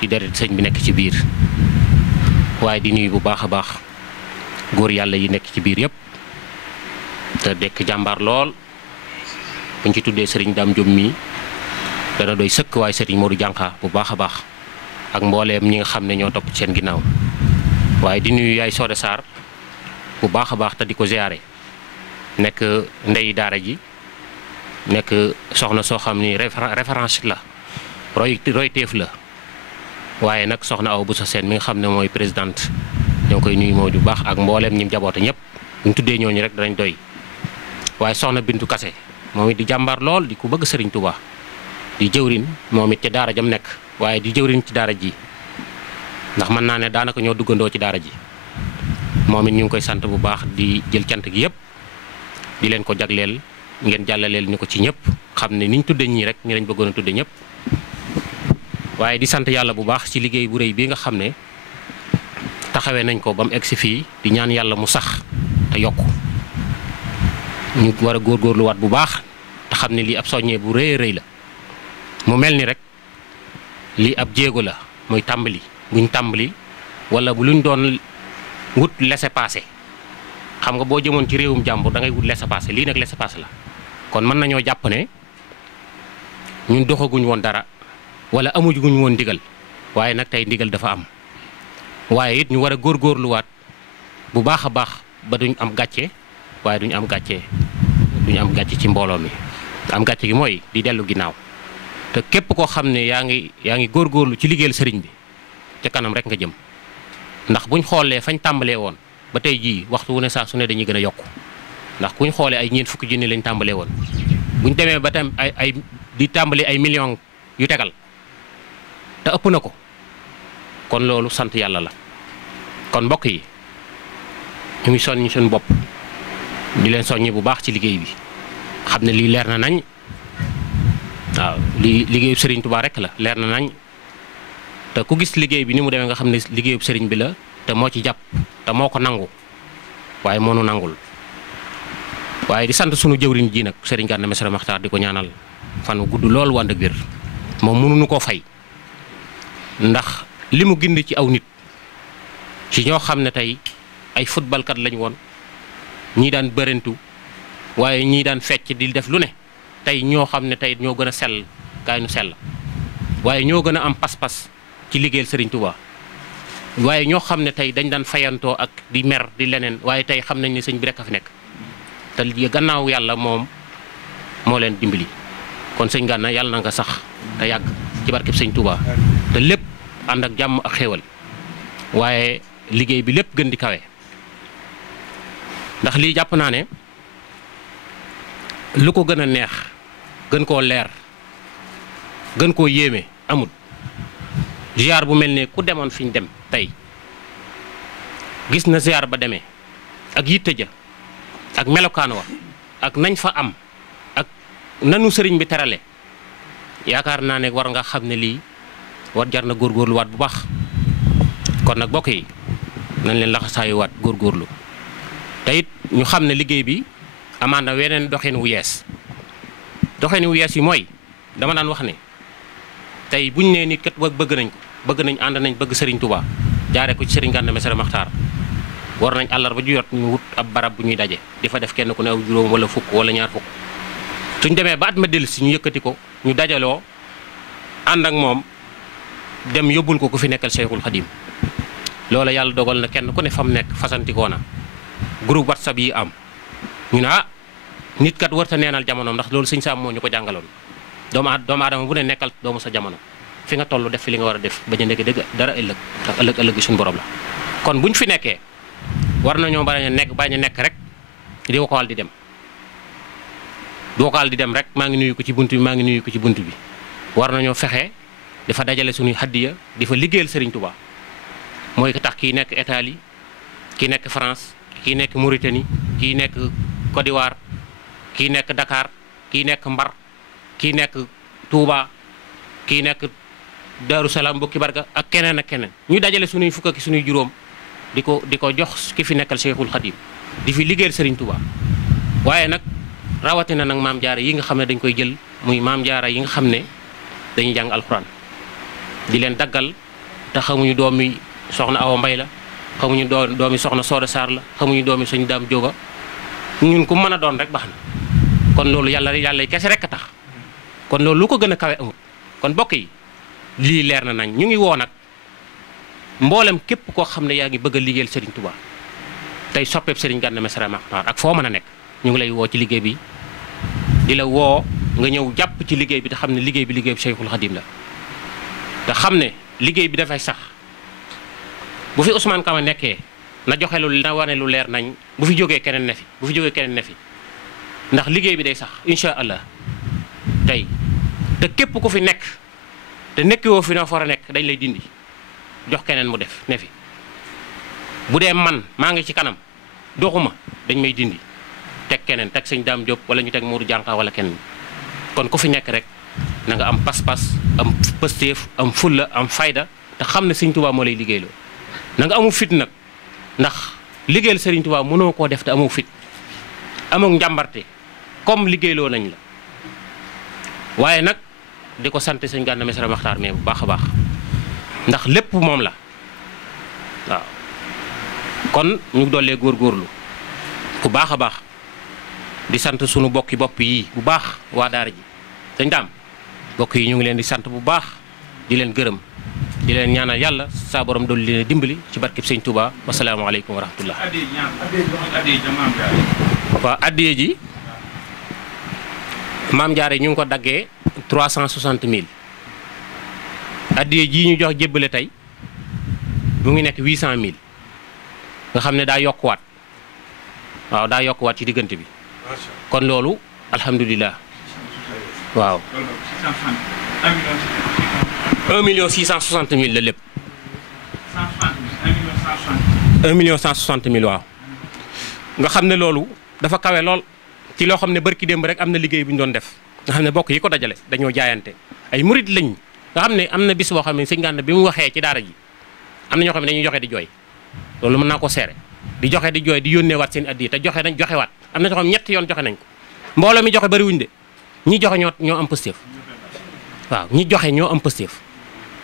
di deret sëñ bi nekk ci biir waaye di nuyu bu baax a baax góor yàlla yi nekk ci biir yëpp te dekk jàmbaar lool buñ ci tuddee Serigne Dame Diop mii dana doy sëkk waaye Serigne Modou Jànqa bu baax a baax ak mbooleem ñi nga xam ne ñoo topp ci seen ginnaaw waaye di nuyu yaay Soode Sarr bu baax a baax te di ko ziyaare nekk ndey daara ji nekk soxna soo xam ni référence la royteef la waaye nag soxna Awa Bousso Sène mi nga xam ne mooy présidente ñoo ngi koy nuyu mooy bu baax ak mbooleem ñi jaboote ñëpp ñu tuddee ñooñu rek danañ doy waaye soxna Bintu Kase moom it di jàmbaar lool di ku bëgg Serigne Touba di jëwrin moom it ci daara jam nekk waaye di jëwrin ci daara ji ndax mën naa ne daanaka ñoo duggandoo ci daara ji moom it ñu ngi koy sant bu baax di jël cant gi yëpp di leen ko jagleel ngeen jàllaleel ñu ko ci ñëpp xam ne niñ tudde ñii rek ñi lañ bëggoon a tudde ñëpp waaye di sant yàlla bu baax ci liggéey bu rëy bii nga xam ne taxawee nañ ko ba mu egsi fii di ñaan yàlla mu sax te yokk ñu war a góorgóorluwaat bu baax te xam ne lii ab soññee bu rëy rëy la mu mel ni rek lii ab jéego la muy tàmbali buñ tàmbali wala bu luñ doon wut laissez-passer xam nga boo jëmoon ci réewum jàmbur da ngay wut laissez-passer lii nag laissez-passer la kon mën nañoo jàpp ne ñun doxaguñ woon dara wala amuguñ woon ndigal waaye nag tey ndigal dafa am waaye it ñu war a góorgóorluwaat bu baax a baax ba duñ am gàcce waaye duñ am gàcce ci mbooloo mi am gàcce gi mooy di dellu ginnaaw te képp koo xam ne yaa ngi góorgóorlu ci liggéeyal sëriñ bi ca kanam rek nga jëm ndax buñ xoolee fañ tàmbalee woon ba tey jii waxtu wu ne saa su ne dañuy gën a yokku ndax kuñ xoolee ay ñeent fukki junni lañ tàmbalee woon buñ demee ba tam ay di tàmbali ay millions yu tegal te ëpp na ko kon loolu sant yàlla la kon mbokk yi ñu ngi soññi suñu bopp di leen soññi bu baax ci liggéey bi xam ne lii leer na nañ waaw lii liggéeyu Serigne Touba rek la leer na nañ te ku gis liggéey bi ni mu demee nga xam ne liggéeyu Serigne bi la te moo ci jàpp te moo ko nangu waaye moo nu nangul waaye di sant sunu jëwriñ ji nag Serigne Gana Messere Makhtar di ko ñaanal fan gudd loolu wànd ak wér moom mënuñu koo fay ndax li mu gindi ci aw nit ci ñoo xam ne tey ay footballkat lañ woon ñii daan bërentu waaye ñii daan fecc di def lu ne tey ñoo xam ne tey ñoo gën a sell kaay nu sell waaye ñoo gën a am pas-pas ci liggéeyal Serigne Touba waaye ñoo xam ne tey dañ daan fayantoo ak di mer di leneen waaye tey xam nañ ne sëñ bi rek a fi nekk te gannaaw yàlla moom moo leen dimbali kon sëñ Gana yàlla na nga sax te yàgg ci barkeb sëñ Touba te lépp ànd ak jàmm ak xéewal waaye liggéey bi lépp gën di kawe ndax lii jàpp naa ne lu ko gën a neex gën koo leer gën koo yéeme amul ziar bu mel ne ku demoon fi ñu dem tey gis na ziar ba demee ak yitte ja ak melokaan wa ak nañ fa am ak nanu sëriñ bi terale yaakaar naa ne war nga xam ne lii war jar na góorgóorluwaat bu baax kon nag bokk yi nañ leen laxasaayuwaat góorgóorlu te it ñu xam ne liggéey bi amaan na weneen doxin wu yees yi mooy dama daan wax ne tey buñ nee nit kat bëgg nañ ànd nañ bëgg Serigne Touba jaaree ko ci Serigne Gana Messere Maxtaar war nañ àllarba ju jot ñu wut ab barab bu ñuy daje di fa def kenn ku ne aw juróom wala fukk wala ñaar fukk suñ demee ba at ma dellu si ñu yëkkati ko ñu dajaloo ànd ak moom dem yóbbul ko ku fi nekkal Cheikhul Khadim loola yàlla dogal na kenn ku ne fa mu nekk fasantikoo na groupe WhatsApp yi am ñu ne nit kat warta neenal jamonoom ndax loolu sëñ Sam moo ñu ko jàngaloon doomu aadama bu ne nekkal doomu sa jamono fi nga toll def fi li nga war a def bañ a nekk dëgg dara ëllëg ndax ëllëg gi suñu borom la kon buñ fi nekkee war nañoo bañ a nekk rek di wokal di dem rek maa ngi nuyu ko ci bunt bi maa ngi nuyu ko ci bunt bi war nañoo fexe dafa dajale suñuy hadiya di fa liggéeyal Serigne Touba mooy tax kii nekk Italie kii nekk France kii nekk Mauritanie kii nekk Côte d'Ivoire kii nekk Dakar kii nekk Mbar kii nekk Touba kii nekk Darou Salaam Mbokki Barga ak keneen ñu dajale suñuy fukk ak suñuy juróom di ko jox ki fi nekkal Cheikhul Khadim di fi liggéeyal Serigne Touba waaye nag rawatina nag maam jaara yi nga xam ne dañ koy jël muy maam jaara yi nga xam ne dañuy jàng alxuraan di leen daggal te xamuñu doomi soxna Awa Mbay la xamuñu doomi soxna Sooda Sarr la xamuñu doomi sëñ Daam Jóoga ñun ku mën a doon rek baax na kon loolu yàlla kese rek a tax kon loolu lu ko gën a kawe amut kon bokk yi lii leer na nañ ñu ngi woo nag mboolem képp koo xam ne yaa ngi bëgg a liggéeyal Serigne Touba tey soppeeb Serigne Gana Messere Maxtaar ak foo mën a nekk ñu ngi lay woo ci liggéey bi di la woo nga ñëw jàpp ci liggéey bi te xam ne liggéey bi Cheikhul Khadim la te xam ne liggéey bi dafay sax bu fi Ousmane Kama nekkee na joxe na wane lu leer nañ bu fi jógee keneen ne fi ndax liggéey bi day sax incha allah tey te képp ku fi nekk te nekki woo fi noo fa war a nekk dañ lay dindi jox keneen mu def ne fi bu dee man maa ngi ci kanam doxuma dañ may dindi teg keneen teg sëñ Daam Diop wala ñu teg Mourou Jànqa wala keneen kon ku fi nekk rek na nga am pas-pas am pëstéef am fulla am fayda te xam ne sëñ Touba moo lay liggéeyloo na nga amu fit nag ndax liggéeyal Serigne Touba mënoo koo def te amu fit amook njàmbarte comme liggéeyloo nañ la waaye nag di ko sant sëñ Gana Messere Maxtaar mais bu baax a baax ndax lépp moom la waaw kon ñu dollee góorgóorlu bu baax a baax di sant sunu bokki bopp yi bu baax waa daara ji sëñ Daam bokk yi ñu ngi leen di sant bu baax di leen gërëm di leen ñaanal yàlla saa borom doon leen dimbali ci barkeb sëñ Touba wasalaamaaleykum wa rahmatullah waaw addiye ji maam jaare ñu ngi ko daggee 360 000 addiye ji ñu jox jébbale tey mu ngi nekk 800 000 nga xam ne daa yokkuwaat waaw daa yokkuwaat ci diggante bi kon loolu alhamdulilah waaw 1,660,000 la lépp 1,160,000 waaw nga xam ne loolu dafa kawe lool ci loo xam ne barki démb rek am na liggéey bu ñu doon def nga xam ne bokk yi ko dajale dañoo jaayante ay murit lañ nga xam ne am na bis boo xam ne sëñ Gana bi mu waxee ci daara ji am na ñoo xam ne dañuy joxe di jooy loolu mën naa ko seere di joxe di jooy di yónnee waat seen addi te joxe nañ joxe waat am na ñoo xam ne ñetti yoon joxe nañ ko mbooloo mi joxe bari wuñ de ñi joxe ñoo am pëstéef waaw ñi joxe ñoo am pëstéef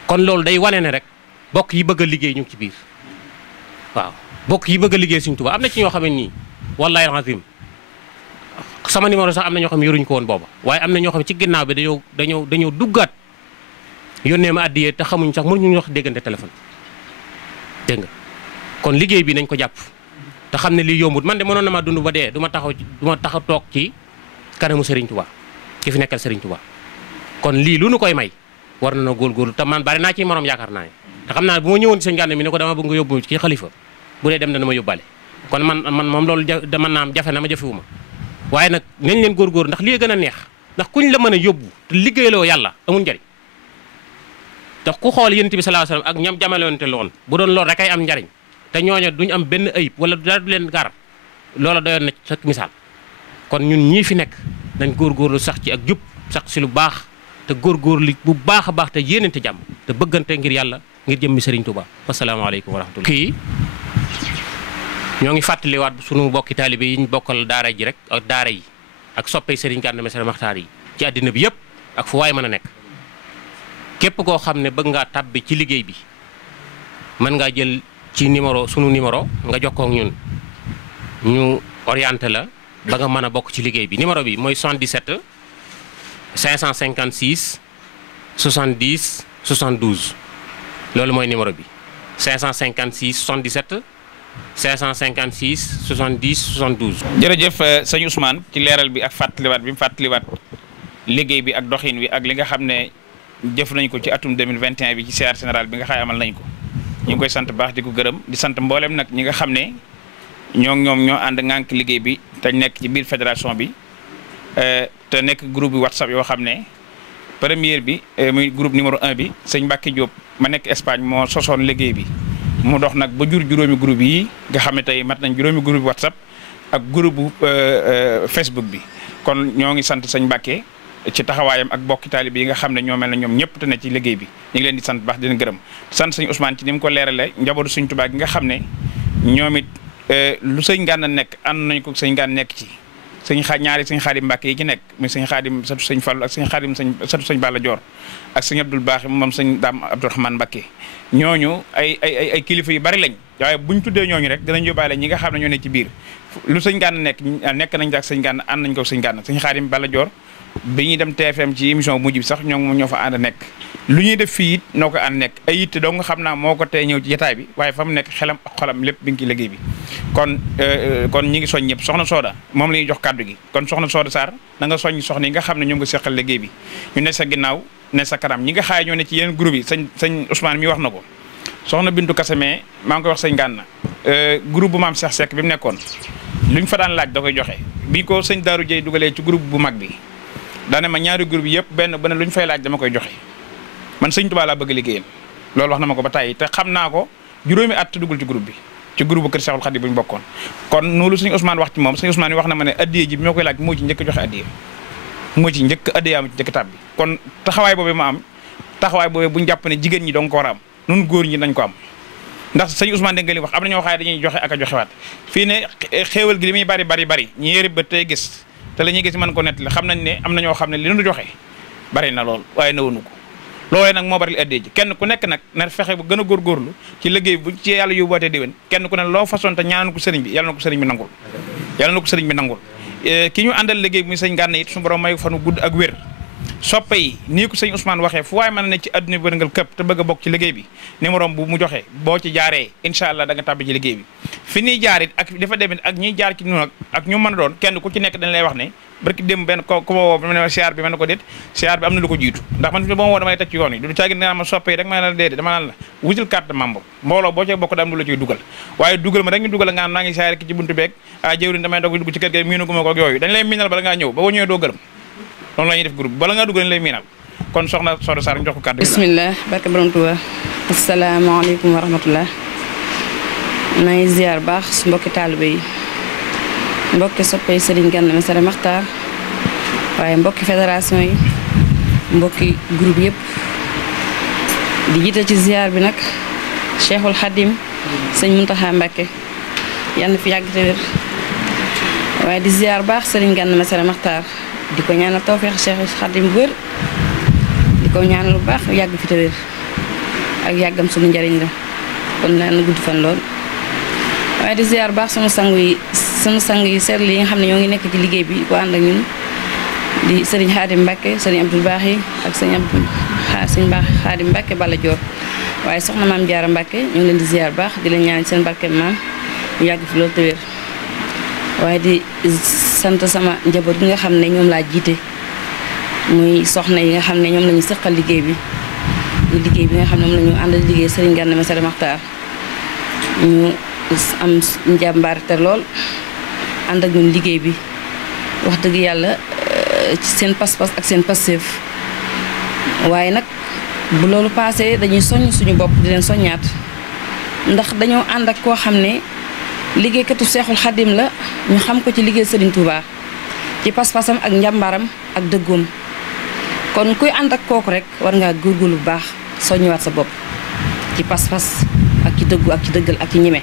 kon loolu day wane ne rek bokk yi bëgg a liggéey ñu ngi ci biir waaw bokk yi bëgg a liggéey Sëñ Tuubaa am na ci ñoo xam ne nii wallaahi alazim sama numéro sax am na ñoo xam ne yoruñ ko woon booba waaye am na ñoo xam ne ci ginnaaw bi dañoo duggaat yónnee ma addiyee te xamuñ sax mënuñu wax déggante téléphone dégg nga kon liggéey bi nañ ko jàpp te xam ne lii yombut man de mënoon na ma dund ba dee du ma taxaw toog ci kanamu Serigne Touba ki fi nekkal Serigne Touba kon lii lu nu koy may war na góorgóorlu te man bari naa ci morom yaakaar naa ne te xam naa bu ma ñëwoon ci sëñ Gana mi ne ko dama bëgg nga yóbbu ci xalifa bu dee dem dana ma yóbbaale kon man moom loolu mën naa am jafe na ma jafewuma waaye nag nañ leen góorgóorlu ndax lii gën a neex ndax kuñ la mën a yóbbu te liggéeyloo yàlla amul njariñ te ku xool yonent bi sallallahu alayhi wasallam ak ñam jamaloonte loon bu doon loolu rek ay am njariñ te ñooñu duñ am benn ayib wala dara du leen gar loola doyoon na sa misaal kon ñun ñii fi nekk nañ góorgóorlu sax ci ak jub sax si lu baax te góorgóorlu bu baax a baax te yéenante jàmm te bëggante ngir yàlla ngir jëmmi Serigne Touba wasalaamaaleykum wa rahmatullah kii ñoo ngi fàttaliwaat sunu bokki taalibe yi ñu bokkal daara ji rek ak daara yi ak soppey Serigne Gana Messere Maxtaar yi ci àddina bi yëpp ak fu waay mën a nekk képp koo xam ne bëgg ngaa tàbbi ci liggéey bi mën ngaa jël ci sunu numéro nga jokkoo ak ñun ñu orienté la ba nga mën a bokk ci liggéey bi. numéro bi mooy 77 556 70 72 loolu mooy numéro bi 556 77 556 70 72. jërëjëf sëñ Ousmane ci leeral bi ak fàttaliwaat bi mu fàttaliwaat liggéey bi ak doxin wi ak li nga xam ne jëf nañ ko ci atum 2021 bi ci siyaar général bi nga xay amal nañ ko ñu ngi koy sant baax di ko gërëm di sant mboolem nag ñi nga xam ne ñoom ñoo ànd ngànk liggéey bi te nekk ci biir fédération bi te nekk groupe bi WhatsApp yoo xam ne première bi muy groupe numéro 1 bi sëñ Mbacke Diop ma nekk Espagne moo sosoon liggéey bi mu dox nag ba jur juróomi groupe yi nga xam ne tey mat nañ juróomi groupe bi WhatsApp ak groupe bu Facebook bi kon ñoo ngi sant sëñ Mbacke ci taxawaayam ak bokki taalibe yi nga xam ne ñoo mel ne ñoom ñëpp te ne ci liggéey bi ñu ngi leen di sant baax di leen gërëm sant sëñ Ousmane ci ni mu ko leerale njabootu sëñ Tuubaa gi nga xam ne ñoom it lu sëñ Gana nekk ànd nañ ko sëñ Gana nekk ci ñaari sëñ Xaadim Mbàkke yi ci nekk muy sëñ Xaadim satu sëñ Fallu ak sëñ Xaadim satu sëñ Balla Joor ak sëñ Abdul Baaxi moom sëñ Daam Abdourahmane Mbàkke ñooñu ay kilifa yu bari lañ waaye buñ tuddee ñooñu rek danañ yóbbaale ñi nga xam ne ñoo nekk ci biir lu sëñ Gana nekk nañ ak sëñ Gana ànd nañ ko sëñ Gana sëñ Xaadim Balla Joor bi ñuy dem TFM ci émission bu mujj bi sax ñoo fa ànd nekk lu ñuy def fii it noo ko ànd nekk ay yitte doo nga xam naa moo ko tey ñëw ci jotaay bi waaye fa mu nekk xelam ak xolam lépp bi ngi ci liggéey bi kon ñi ngi soñ ñëpp soxna Sooda moom la ñuy jox kàddu gi kon soxna Sooda Sarr na nga soññ soxna yi nga xam ne ñoo ngi seqal liggéey bi ñu ne sa ginnaaw ne sa kanam ñi nga xaay ñoo ne ci yeneen groupe yi sëñ Ousmane mi wax na ko soxna Bintu Kasame maa ngi koy wax sëñ Gana groupe bu maam Cheikh Seck bi mu nekkoon luñ fa daan laaj da koy joxe bi ko sëñ Daaru Jey dugalee ci groupe bu mag bi daane ma ñaari groupe yëpp benn lu ñu fay laaj dama koy joxe man sëñ Tuubaa laa bëgg liggéeyal loolu wax na ma ko ba tàyyi te xam naa ko juróomi at duggul ci groupe bi ci groupe bu kër Seexul Xadiim bu ñu bokkoon kon noonu sëñ Ousmane wax ci moom sëñ Ousmane yi wax na ma ne addiye ji bi ma koy laaj moo ci njëkk joxe addiye moo ci njëkk addiye am ci njëkk tab bi kon taxawaay boobee ma am taxawaay boobee bu ñu jàpp ne jigéen ñi dong ko war a am nun góor ñi nañ ko am ndax sëñ Ousmane dégg nga li wax am na ñoo xaay dañuy joxe ak a joxewaat fii ne xéewal gi li muy bari ñi yëri ba tey gis te la ñuy gis mën ko nett la xam nañ ne am na ñoo xam ne li ñu joxe bari na lool waaye nawunu ko loolee nag moo bari li addee ji kenn ku nekk nag na fexe bu gën a góorgóorlu ci liggéey bu ci yàlla yóbbuwaatee déwén kenn ku ne loo façon te ñaanu ko sëriñ bi yàlla na ko sëriñ bi nangul ki ñu àndal liggéey bi muy sëñ Gana it suñu borom may fanu gudd ak wér soppe yi nii ko sëñ Ousmane waxee fu waaye mën a ne ci adduna bi wërngal këpp te bëgg a bokk ci liggéey bi numéro bu mu joxe boo ci jaaree incha allah da nga tàbbi ci liggéey bi fi ñuy jaar it ak dafa demit ak ñiy jaar ci ñun ak ñu mën a doon kenn ku ci nekk dañ lay wax ne barki démb benn ku ma woo ne siyaar bi ma ne ko déet siyaar bi am na lu ko jiitu ndax man fi ba ma woo damay teg ci yoon yi du caagi ne ma soppe yi rek ma ne la déedéet dama naan la wutal carte de membre mbooloo boo cee bokk da am lu la ciy dugal waaye dugal ma rek ñu dugal nga naa ngi siyaar ki ci buntu beeg jëwriñ damay dog dugg ci kër ga miinaguma ko ak yooyu dañ lay miinal bala ngaa ñëw ba boo ñëwee doo gërëm loolu la ñuy def groupe bala ngaa dugg dañ lay miinal kon soxna Soda Sarr ñu jox ko kàddu bismillah barke borom Tuuba asalaamaaleykum wa rahmatullah maa ngi ziar baax su mbokki taalibe yi mbokki soppey Serigne Gana Messere Maxtaar waaye mbokki fédération yi mbokki groupe yëpp di jiite ci ziar bi nag Cheikhul Khadim sëñ Muntaxa Mbàkke yal na fi yàgg te wér waaye di ziar baax Serigne Gana Messere Maxtaar di ko ñaanal tawfeex Cheikhul Khadim bu wér di ko ñaanal lu baax yàgg fi te wér ak yàggam suñu njariñ la kon na gudd fan lool waaye di ziar baax sunu sang yi seetlu yi nga xam ne ñoo ngi nekk ci liggéey bi ko ànd ak ñun di sëriñ Xaadim Mbàkke sëriñ Abdul Baaxi ak sëriñ Xaadim Mbàkke Balla Joor waaye soxna maam Jaara Mbàkke ñu ngi leen di ziar baax di leen ñaan seen barke maam ñu yàgg fi loolu te wér waaye di sant sama njaboot gi nga xam ne ñoom laa jiite muy soxna yi nga xam ne ñoom lañu sëqal liggéey bi di liggéey bi nga xam ne moom la ñu àndal liggéey sëriñ Gana Messere Maxtaar ñu am njàmbaarte lool ànd ak ñun liggéey bi wax dëgg yàlla ci seen pas-pas ak seen passeef waaye nag bu loolu paasee dañuy soññ suñu bopp di leen soññaat ndax dañoo ànd ak koo xam ne liggéeykatu Seexul Xadim la ñu xam ko ci liggéey Serigne Touba ci pas-pasam ak njàmbaaram ak dëggoom kon kuy ànd ak kooku rek war ngaa góorgóorlu bu baax soññiwaat sa bopp ci pas-pas ak ci dëggu ak ci dëggal ak ci ñime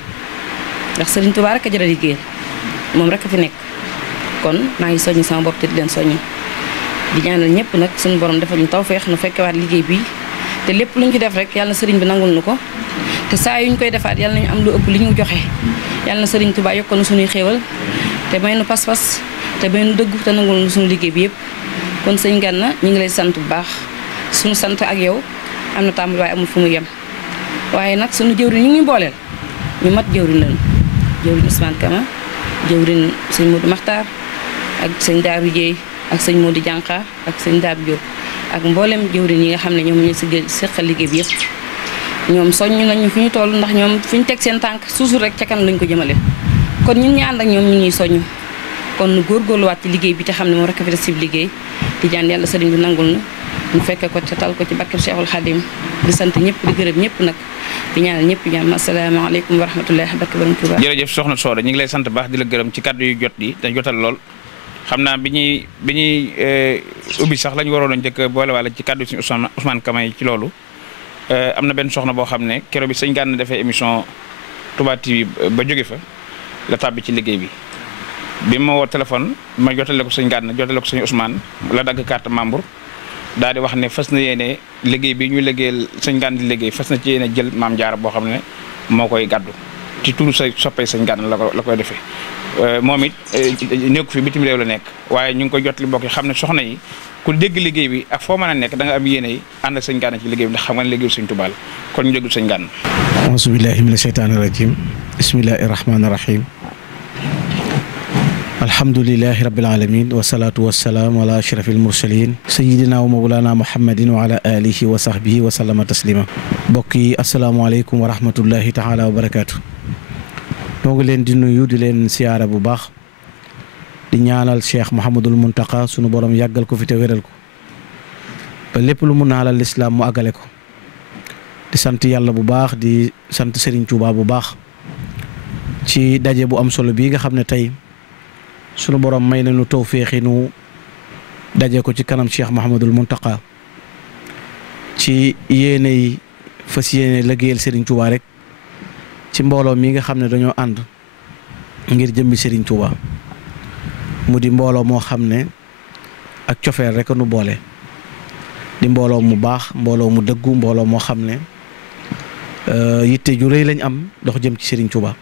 ndax Serigne Touba rek a jëra liggéey moom rek a fi nekk kon maa ngi soññi sama bopp te di leen soññi di ñaanal ñëpp nag suñu borom defal ñu tawfeex nu fekkewaat liggéey bi te lépp lu ñu ci def rek yàlla na sëriñ bi nangul nu ko te saa yuñ koy defaat yàlla nañu am lu ëpp li ñu joxe yàlla na Serigne Touba yokkal na suñuy xéewal te may nu pas-pas te may nu dëggu te nangul nu suñu liggéey bi yëpp kon sëñ Gana ñu ngi lay sant bu baax suñu sant ak yow am na tàmbali waaye amul fu mu yem waaye nag suñu jëwriñ ñu ngi booleel ñu mat jëwriñ lañu jëwriñ Ousmane Kama jëwriñ sëñ Modou Makhtar ak sëñ Daaru Jéey ak sëñ Modou Dianka ak sëñ Daab Diop ak mboolem jëwriñ yi nga xam ne ñoom ñu seqal liggéey bi yëpp ñoom soññ nañu fi ñu toll ndax ñoom fi ñu teg seen tànk suusul rek ca kan lañ ko jëmale kon ñun ñi ànd ak ñoom ñu ngi soññ kon nu góorgóorluwaat ci liggéey bi te xam ne moom rek a fi des ci liggéey di ñaan yàlla sëriñ bi nangul na ñu fekke ko te tal ko ci barkeb Cheikhul Khadim di sant ñëpp di gërëm ñëpp nag di ñaanal ñëpp jàmm asalaamaaleykum wa rahmatullahi barke borom Tuuba. jërëjëf soxna Soda ñu ngi lay sant baax di la gërëm ci kàddu yu jot yi te jotal lool xam naa bi ñuy ubbi sax la ñu waroon a njëkk boole wala ci kàddu si Ousmane Kama yi ci loolu am na benn soxna boo xam ne keroog bi sëñ Gana defee émission Touba TV ba jóge fa la tàbbi ci liggéey bi ma woo téléphone ma jotale ko sëñ Gana jotale ko sëñ Ousmane la dagg carte membre daal di wax ne fas na yéene liggéey bi ñu liggéeyal sëñ Gana di liggéey fas na ci yéene jël maam Jaara boo xam ne moo koy gàddu ci turu sa soppee sëñ Gana la koy defee moom it nekku fi bitim réew la nekk waaye ñu ngi koy jotali mbokk yi xam ne soxna yi ku dégg liggéey bi ak foo mën a nekk da nga am yéene yi ànd ak sëñ Gana ci liggéey bi ndax xam nga ne liggéeyu sëñ Tuubaa la kon ñu déglu sëñ Gana. auzu billahi mina shaytaani rajim bismillahi rahmaani rahim alhamdulilahi rabbil alamin wasalaatu wasalaam ala ashrafil mursalin sayidina wa mawlana muhammadin wa ala alihi wa sahbihi wa sallama taslima mbokk yi asalaamaaleykum wa rahmatullahi taala wa barakaatu. ñoo ngi leen di nuyu di leen siyaara bu baax di ñaanal Cheikh Mouhamadul Mountakha sunu borom yàggal ko fi te wéral ko ba lépp lu mu naalal lislaam mu àggale ko di sant yàlla bu baax di sant Serigne Touba bu baax ci daje bu am solo bii nga xam ne tey sunu borom may nañu tawféexi nu daje ko ci kanam Cheikh Mouhamadul Mountakha ci yéene yi fas yéene liggéeyal Serigne Touba rek ci mbooloo mi nga xam ne dañoo ànd ngir jëmmi Serigne Touba mu di mbooloo moo xam ne ak cofeel rek nu boole di mbooloo mu baax mbooloo mu dëggu mbooloo moo xam ne yitte ju rëy lañ am dox jëm ci Serigne Touba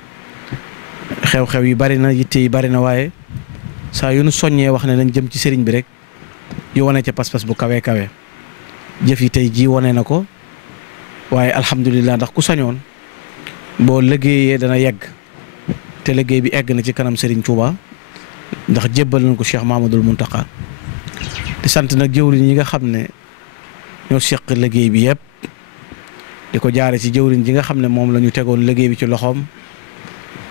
xew-xew yi bari na yitte yi bari na waaye saa yu nu soññee wax ne nañ jëm ci Serigne bi rek yu wane ca pas-pas bu kawe kawe jëf yi tey jii wane na ko waaye alhamdulilah ndax ku sañoon boo liggéeyee dana yegg te liggéey bi egg na ci kanam Serigne Touba ndax jébbal nañ ko Cheikh Mouhamadoul Mountakha di sant nag jëwriñ yi nga xam ne ñoo seq liggéey bi yëpp di ko jaare ci jëwriñ ji nga xam ne moom la ñu tegoon liggéey bi ci loxoom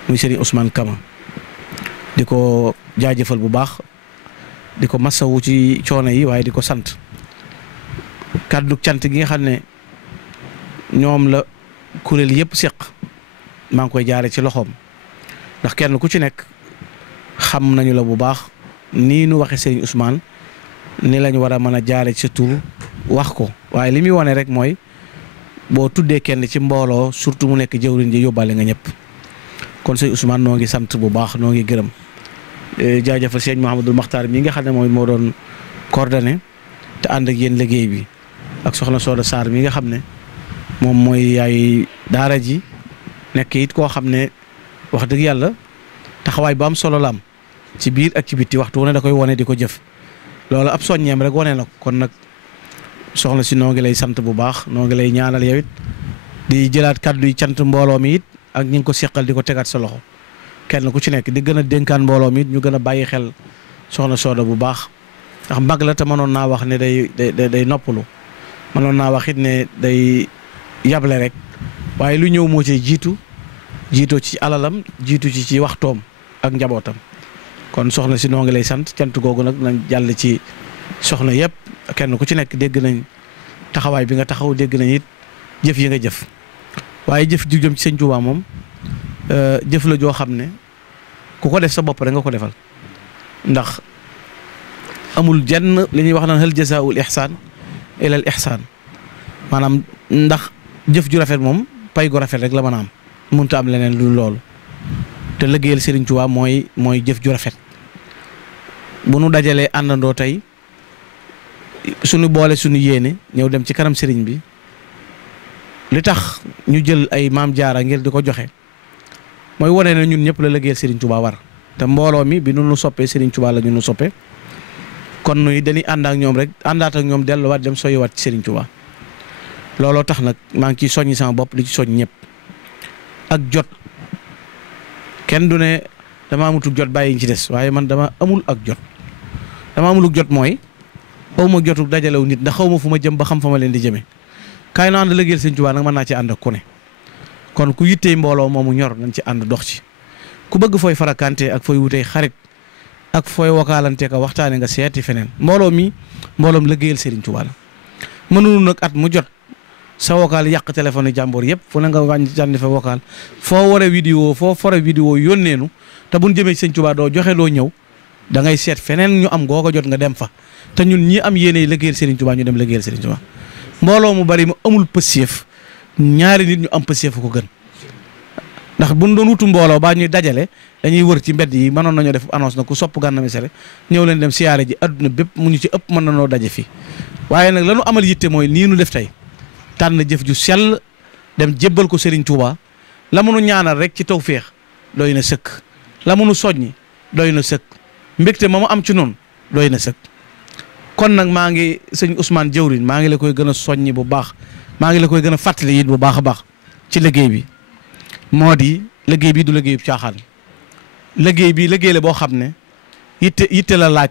muy Serigne Ousmane Kama di ko jaajëfal bu baax di ko masawu ci coono yi waaye di ko sant kàddu cant gi nga xam ne ñoom la kuréel yëpp seq maa ngi koy jaare ci loxoom ndax kenn ku ci nekk xam nañu la bu baax nii nu waxe Serigne Ousmane ni lañ war a mën a jaare ci sa tur wax ko waaye li muy wane rek mooy boo tuddee kenn ci mbooloo surtout mu nekk jëwriñ ji yóbbaale nga ñëpp kon Serigne Ousmane noo ngi sant bu baax noo ngi gërëm jaajëfal Serigne Mouhamadou Makhtar mi nga xam ne mooy moo doon coordonné te ànd ak yéen liggéey bi ak soxna Soda Sarr mi nga xam ne moom mooy yaay daara ji nekk it koo xam ne wax dëgg yàlla taxawaay bu am solo la am ci biir ak ci bitti waxtu wu ne da koy wone di ko jëf loolu ab soññeem rek wane na ko kon nag soxna si noo ngi lay sant bu baax noo ngi lay ñaanal yow it di jëlaat kàddu yi cant mbooloo mi it ak ñi ngi ko seqal di ko tegaat sa loxo kenn ku ci nekk di gën a dénkaan mbooloo mi it ñu gën a bàyyi xel soxna Soda bu baax ndax mag la te mënoon naa wax ne day noppalu mënoon naa wax it ne day yable rek waaye lu ñëw moo ci jiitoo ci alalam jiitu ci waxtoom ak njabootam kon soxna si noo ngi lay sant cant googu nag nañ jàll ci soxna yëpp kenn ku ci nekk dégg nañ taxawaay bi nga taxaw dégg nañ it jëf yi nga jëf waaye jëf ju jëm ci Sëñ Tuubaa moom jëf la joo xam ne ku ko def sa bopp rek nga ko defal ndax amul jenn li ñuy wax naan hal jazaa'ul ihsaan ila al ihsaan maanaam ndax jëf ju rafet moom pay gu rafet rek la mën a am mënut a am leneen lu loolu te liggéeyal Serigne Touba mooy jëf ju rafet bu nu dajalee àndandoo tey suñu boole suñu yéene ñëw dem ci kanam Serigne bi li tax ñu jël ay maam jaara ngir di ko joxe mooy wane na ñun ñëpp la liggéeyal Serigne Touba war te mbooloo mi bi nu soppee Serigne Touba la ñu nu soppee kon nuy dañuy ànd ak ñoom rek àndaat ak ñoom delluwaat dem soyiwaat ci Serigne Touba looloo tax nag maa ngi ciy soññi sama bopp di ci soññ ñëpp ak jot kenn du ne dama amutul jot bàyyi ci des waaye man dama amul ak jot dama amul jot mooy xaw ma jotuk dajalew nit ndax xaw ma fu ma jëm ba xam fa ma leen di jëmee kaay na ànd liggéeyal Serigne Touba nag mën naa ci ànd ak ku ne kon ku yittee mbooloo moomu ñor nañ ci ànd dox ci ku bëgg fooy farakante ak fooy wutee xarit ak fooy wakaalante ka waxtaane nga seeti feneen mbooloo mi mbooloom liggéeyal Serigne Touba la mënul nag at mu jot sa vocal yàq téléphone yi jàmboor yëpp fu ne nga wàññi jànni fa vocal foo waree vidéo foo fore vidéo yónneenu te buñ jëmee Serigne Touba doo joxe doo ñëw da ngay seet feneen ñu am goo ko jot nga dem fa te ñun ñi am yéene liggéeyal Serigne Touba ñu dem liggéeyal Serigne Touba mbooloo mu bari mu amul pësief ñaari nit ñu am pësief ko gën ndax buñ doon wutu mbooloo baa ñuy dajale dañuy wër ci mbedd yi mënoon nañoo def annonce na ku sopp Gana Messere ñëw leen dem siyaare ji adduna bépp mu ñu ci ëpp mën nañoo daje fii waaye nag lanu amal yitte mooy nii nu def tey tànn jëf ju sell dem jébbal ko Serigne Touba la mënu ñaanal rek ci tawféex doy na sëkk la mënu soññi doy na sëkk mbégte ma mu am ci noonu doy na sëkk kon nag maa ngi sëñ Ousmane Jawrin maa ngi la koy gën a soññi bu baax maa ngi la koy gën a fàttali it bu baax a baax ci liggéey bi moo di liggéey bi du liggéey bu caaxaan liggéey bi liggéey la boo xam ne yitte la laaj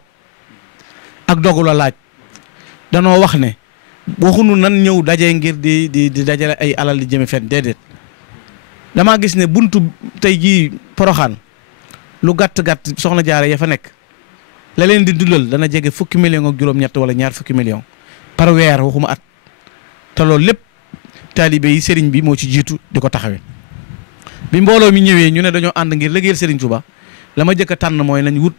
ak dogu la laaj danoo wax ne waxunu nan ñëw daje ngir di dajale ay alal di jëme fen déedéet damaa gis ne buntu tey jii Poroxaan lu gàtt-gàtt soxna jaare ya fa nekk la leen di dundal dana jege fukki million ak juróom-ñett wala ñaar fukki million par weer waxuma at te loolu lépp taalibe yi sëriñ bi moo ci jiitu di ko taxawee bi mbooloo mi ñëwee ñu ne dañoo ànd ngir liggéeyal Serigne Touba la ma jëkk a tànn mooy nañ wut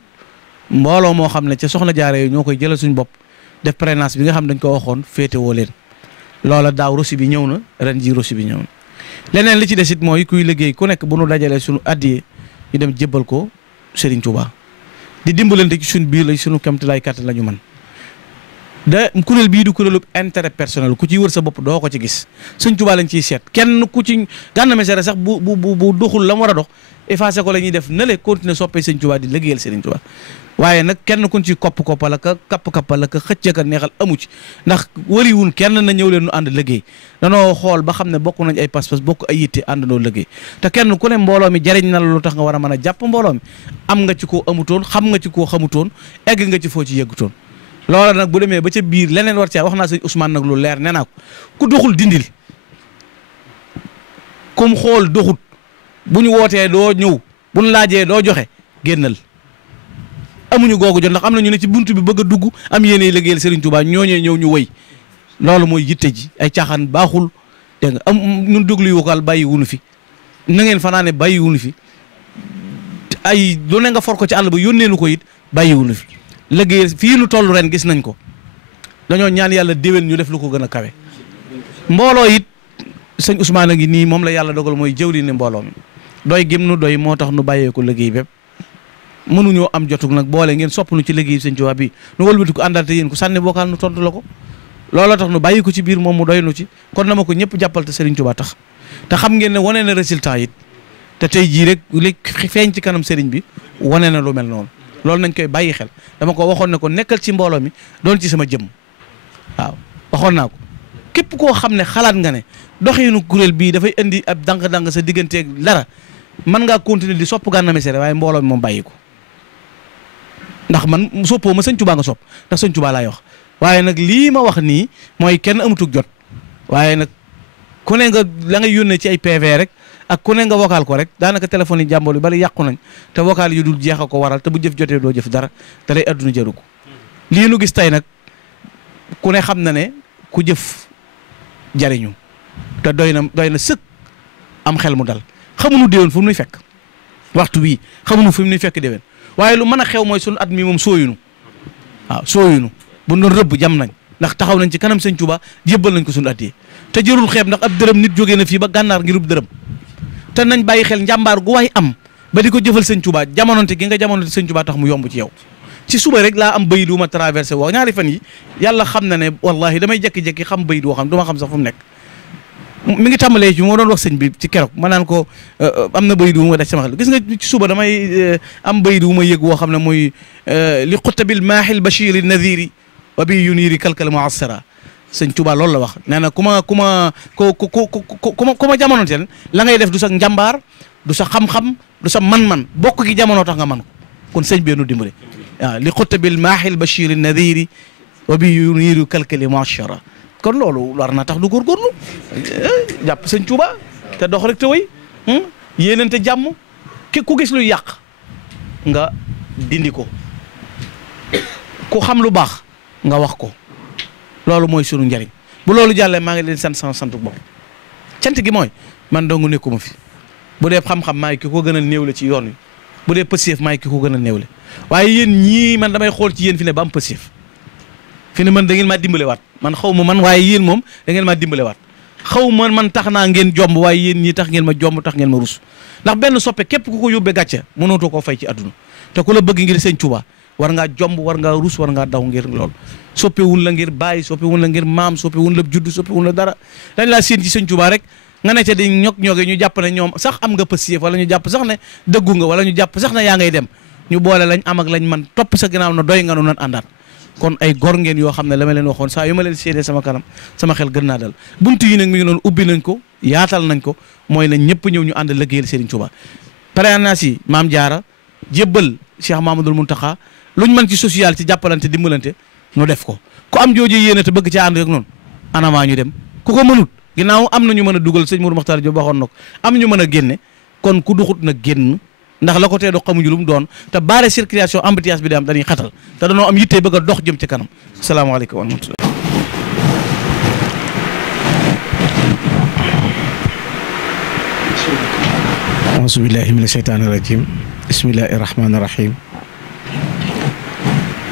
mbooloo moo xam ne ca soxna jaare yooyu ñoo koy jëlal suñu bopp def prénance bi nga xam dañ ko waxoon féete woo leen loola daaw rosi bi ñëw na ren ji rosi bi ñëw na leneen li ci des it mooy kuy liggéey ku nekk bu nu dajalee suñu addiyee ñu dem jébbal ko Serigne Touba di dimbalante ci suñu biir la suñu kamtalaay kàttan la ñu mën da kuréel bii du kuréelu intérêt personnel ku ci wër sa bopp doo ko ci gis Sëñ Touba lañ ciy seet kenn ku ci Gana Messere sax bu doxul la mu war a dox effacé ko la ñuy def na le continuer soppee Sëñ Touba di liggéeyal Serigne Touba waaye nag kenn kun ci kopp-koppal ka kapp-kappal ka xëcc ka neexal amu ci ndax wariwun kenn na ñëw leen nu ànd liggéey danoo xool ba xam ne bokk nañ ay pas-pas bokk ay yitte àndandoo liggéey te kenn ku ne mbooloo mi jariñ na la lu tax nga war a mën a jàpp mbooloo mi am nga ci koo amutoon xam nga ci koo xamutoon egg nga ci foo ci yeggutoon loola nag bu demee ba ca biir leneen war caa wax naa sëñ Ousmane nag lu leer nee naa ko ku doxul dindil kum xool doxut bu ñu wootee doo ñëw bu ñu laajee doo joxe génnal amuñu googu jot ndax am na ñu ne ci buntu bi bëgg a dugg am yéene liggéeyal Serigne Touba ñooñee ñëw ñu wëy loolu mooy yitte ji ay caaxaan baaxul dégg nga am ñun déglu yu vocal bàyyi wunu fi na ngeen fanaane bàyyi wunu fi ay lu ne nga for ko ci àll ba yónnee nu ko it bàyyi wunu fi liggéey fii nu toll ren gis nañ ko dañoo ñaan yàlla déwén ñu def lu ko gën a kawe mbooloo it sëñ Ousmane a ngi nii moom la yàlla dogal mooy jëwri ne mbooloo mi doy gim nu doy moo tax nu bàyyee ko liggéey bépp mënuñoo am jotug nag boole ngeen sopp nu ci liggéey sëñ Tuubaa bi nu wëlbati ko àndal te yéen ko sànni vocal nu tontu la ko looloo tax nu bàyyi ko ci biir moom mu doy nu ci kon na ma ko ñëpp jàppal te Serigne Touba tax te xam ngeen ne wane na résultat it te tey jii rek li feeñ ci kanam Serigne bi wane na lu mel noonu loolu nañ koy bàyyi xel dama ko waxoon ne ko nekkal ci mbooloo mi doon ci sama jëmm waaw waxoon naa ko képp koo xam ne xalaat nga ne doxinu kuréel bii dafay indi ab dang-dang sa digganteeg dara mën ngaa continuer di sopp Gana Messere waaye mbooloo mi moom bàyyi ko ndax man soppoo ma sëñ Touba nga sopp ndax sëñ Touba laay wax waaye nag lii ma wax nii mooy kenn amutug jot waaye nag ku ne nga la ngay yónnee ci ay PV rek ak ku ne nga vocal ko rek daanaka téléphone yi jàmbur yu bari yàqu nañ te vocal yu dul jeex a ko waral te bu jëf jotee doo jëf dara te day adduna jëru ko lii nu gis tey nag ku ne xam na ne ku jëf jariñu te doy na sëkk am xel mu dal xamuñu déwén fu mu nuy fekk waxtu bii xamuñu fu mu nuy fekk déwén waaye lu mën a xew mooy sunu at mi moom sooyunu waaw sooyunu bu doon rëbb jam nañ ndax taxaw nañ ci kanam sëñ Touba jébbal nañ ko sunu at yi te jërul xeeb ndax ab dërëm nit jógee na fii ba gànnaar ngirub dërëm te nañ bàyyi xel njàmbaar gu waay am ba di ko jëfal sëñ Touba jamononte gi nga jamononte sëñ Touba tax mu yomb ci yow ci suba rek laa am bayit wu ma traversé woo ñaari fan yi yàlla xam na ne wallahi damay jekki-jekki xam bayit woo xam du ma xam sax fu mu nekk mi ngi tàmbalee ci moo doon wax sëñ bi ci keroog ma naan ko am na bayit wu ma daj sama xel gis nga ci suba damay am bayit wu ma yëg woo xam ne muy li xuttabil maaxil bashiri nadiri wa bi yuniiri kalkal muassara sëñ Tuubaa loolu la wax nee na ku ma jamonoonteel la ngay def du sa njàmbaar du sa xam-xam du sa man-man bokk gi jamono tax nga man ko kon sëñ bee nu dimbale waaw li xuttabil maaxil bashiri nadiri wa bi yuniiri kalkal muassara kon loolu war na tax du góorgóorlu jàpp sëñ Tuuba te dox rek te wéy yéenante jàmm ku gis luy yàq nga dindi ko ku xam lu baax nga wax ko loolu mooy sunu njariñ bu loolu jàllee maa ngi leen sant sama santu bopp cant gi mooy man dong nekkuma fi bu dee xam-xam maay ki ko gën a néewle ci yoon wi bu dee pësief maay ki ko gën a néewle waaye yéen ñii man damay xool ci yéen fi ne ba am pësief fi ne man da ngeen maa dimbale waat man xaw ma man waaye yéen moom da ngeen maa dimbale waat xaw ma man tax naa ngeen jomb waaye yéen ñii tax ngeen ma jomb tax ngeen ma rus ndax benn soppe képp ku ko yóbbee gàcce mënootoo koo fay ci àdduna te ku la bëgg ngir sëñ Tuuba war ngaa jomb war ngaa rus war ngaa daw ngir lool soppewun la ngir bàyyi soppewun la ngir maam soppewun la judd soppewun la dara dañ laa séen ci sëñ Tuuba rek nga ne ca di ñog-ñoge ñu jàpp ne ñoom sax am nga pësief wala ñu jàpp sax ne dëggu nga wala ñu jàpp sax ne yaa ngay dem ñu boole lañ am ak lañ man topp sa ginnaaw na doy nga nu nan àndaat kon ay gor ngeen yoo xam ne la ma leen waxoon saa yu ma leen séedee sama kanam sama xel gën naa dal buntu yi nag mi ngi noonu ubbi nañ ko yaatal nañ ko mooy nañ ñëpp ñëw ñu ànd liggéeyal Serigne Touba parrainage yi Maam Jaara jébbal Cheikh Mamadou Mountakha luñ mën ci social ci jàppalante dimbalante nu def ko ku am jooju yéene te bëgg ci ànd rek noonu anamaa ñu dem ku ko mënut ginnaaw am na ñu mën a dugal sëñ Mourou Makhtar Diop waxoon na ko am ñu mën a génne kon ku duxut na génn ndax la ko tee dox xamuñu lu mu doon te barre circulation embouteillage bi di am dañuy xatal te dañoo am yitte bëgg a dox jëm ci kanam salaamaaleykum wa rahmatulah. auzu billahi mina sheytaani rajim bismillahi rahmaani rahim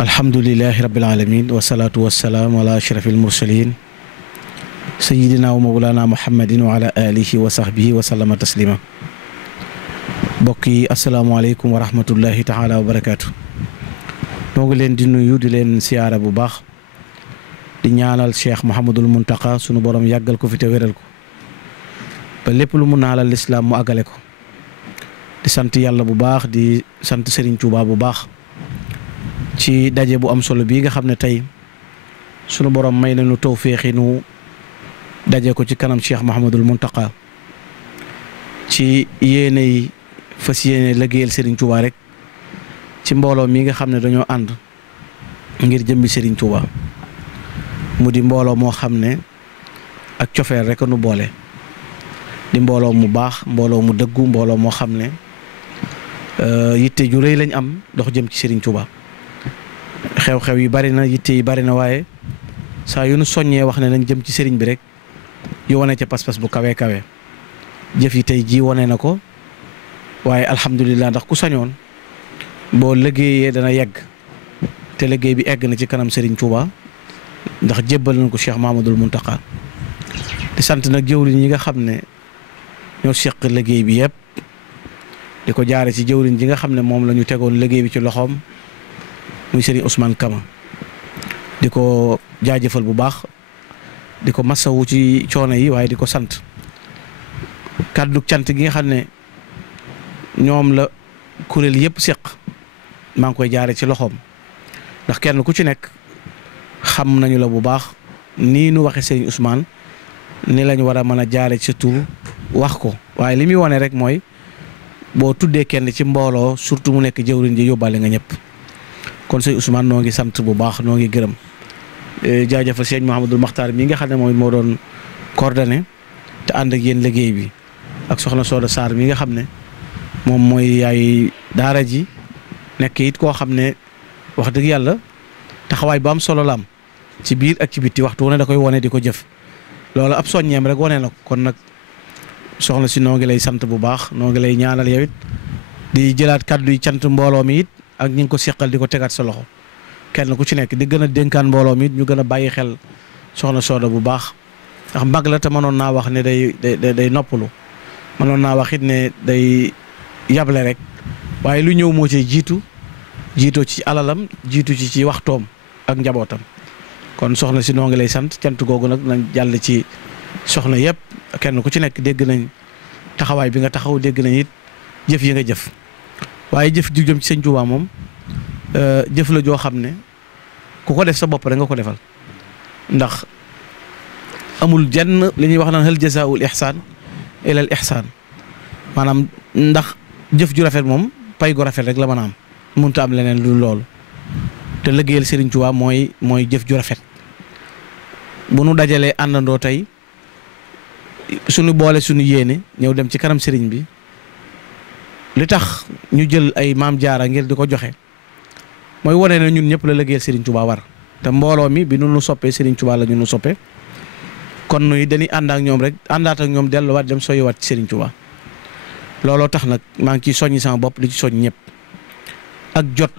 alhamdulilahi rabbil alamin wasalaatu wasalaam ala ashrafil mursalin sayidina wa mawlana muhammadin wa ala alihi wa sahbihi wa sallama taslima mbokk yi asalaamaaleykum wa rahmatullahi taala wa barakaatu ñoo ngi leen di nuyu di leen siyaara bu baax di ñaanal Cheikh Mouhamadul Mountakha sunu borom yàggal ko fi te wéral ko ba lépp lu mu naalal lislaam mu àggale ko di sant yàlla bu baax di sant Serigne Touba bu baax ci daje bu am solo bii nga xam ne tey sunu borom may nañu tawféexi nu daje ko ci kanam Cheikh Mouhamadul Mountakha ci yéene yi fas yéene liggéeyal Serigne Touba rek ci mbooloo mi nga xam ne dañoo ànd ngir jëmbi Serigne Touba mu di mbooloo moo xam ne ak cofeel rek nu boole di mbooloo mu baax mbooloo mu dëggu mbooloo moo xam ne yitte ju rëy lañ am dox jëm ci Serigne Touba xew-xew yi bari na yitte yi bari na waaye saa yu nu soññee wax ne nañ jëm ci Serigne bi rek yu wane ca pas-pas bu kawe kawe jëf yi tey jii wane na ko waaye alhamdulilah ndax ku sañoon boo liggéeyee dana yegg te liggéey bi egg na ci kanam Serigne Touba ndax jébbal nañ ko Cheikh Mamadou Mountakha di sant nag jëwriñ yi nga xam ne ñoo seq liggéey bi yëpp di ko jaare ci jëwriñ ji nga xam ne moom la ñu tegoon liggéey bi ci loxoom muy Serigne Ousmane Kama di ko jaajëfal bu baax di ko masawu ci coono yi waaye di ko sant kàddu cant gi nga xam ne ñoom la kuréel yëpp seq maa ngi koy jaare ci loxoom ndax kenn ku ci nekk xam nañu la bu baax nii nu waxe Serigne Ousmane ni lañ war a mën a jaare ci tur wax ko waaye li muy wane rek mooy boo tuddee kenn ci mbooloo surtout mu nekk jëwriñ ji yóbbaale nga ñëpp kon Serigne Ousmane noo ngi sant bu baax noo ngi gërëm jaajëfal Serigne Mouhamadul Makhtar mi nga xam ne moom moo doon coordonné te ànd ak yéen liggéey bi ak soxna Soda Sarr mi nga xam ne moom mooy yaay daara ji nekk it koo xam ne wax dëgg yàlla taxawaay bu am solo la am ci biir ak ci bitti waxtu wu ne da koy wane di ko jëf loolu ab soññeem rek wane na ko kon nag soxna si noo ngi lay sant bu baax noo ngi lay ñaanal yow it di jëlaat kàddu yi cant mbooloo mi it ak ñi ngi ko seqal di ko tegaat sa loxo kenn ku ci nekk di gën a dénkaan mbooloo mi it ñu gën a bàyyi xel soxna Soda bu baax ndax mag la te mënoon naa wax ne day noppalu mënoon naa wax it ne day yable rek waaye lu ñëw moo ci jiitoo ci alalam jiitu ci waxtoom ak njabootam kon soxna si noo ngi lay sant cant googu nag nañ jàll ci soxna yëpp kenn ku ci nekk dégg nañ taxawaay bi nga taxaw, dégg nañ it jëf yi nga jëf waaye jëf ju jëm ci sëñ Tuubaa moom jëf la joo xam ne ku ko def sa bopp rek nga ko defal, ndax amul jenn li ñuy wax naan hal jazaa'ul ihsaan ila al ihsaan, maanaam ndax jëf ju rafet moom pay gu rafet rek la mën a am, mënut a am leneen lu loolu. te liggéeyal Serigne Touba mooy jëf ju rafet. bu nu dajalee àndandoo tey suñu boole suñu yéene ñëw dem ci kanam Serigne bi, li tax ñu jël ay maam jaara ngir di ko joxe mooy wane ne ñun ñëpp la liggéeyal Serigne Touba war. te mbooloo mi bi nu soppee Serigne Touba la ñu nu soppee, kon nuy dañuy ànd ak ñoom rek àndaat ak ñoom delluwaat dem soyiwaat ci Serigne Touba. looloo tax nag maa ngi ciy soññi sama bopp di ci soññ ñëpp. ak jot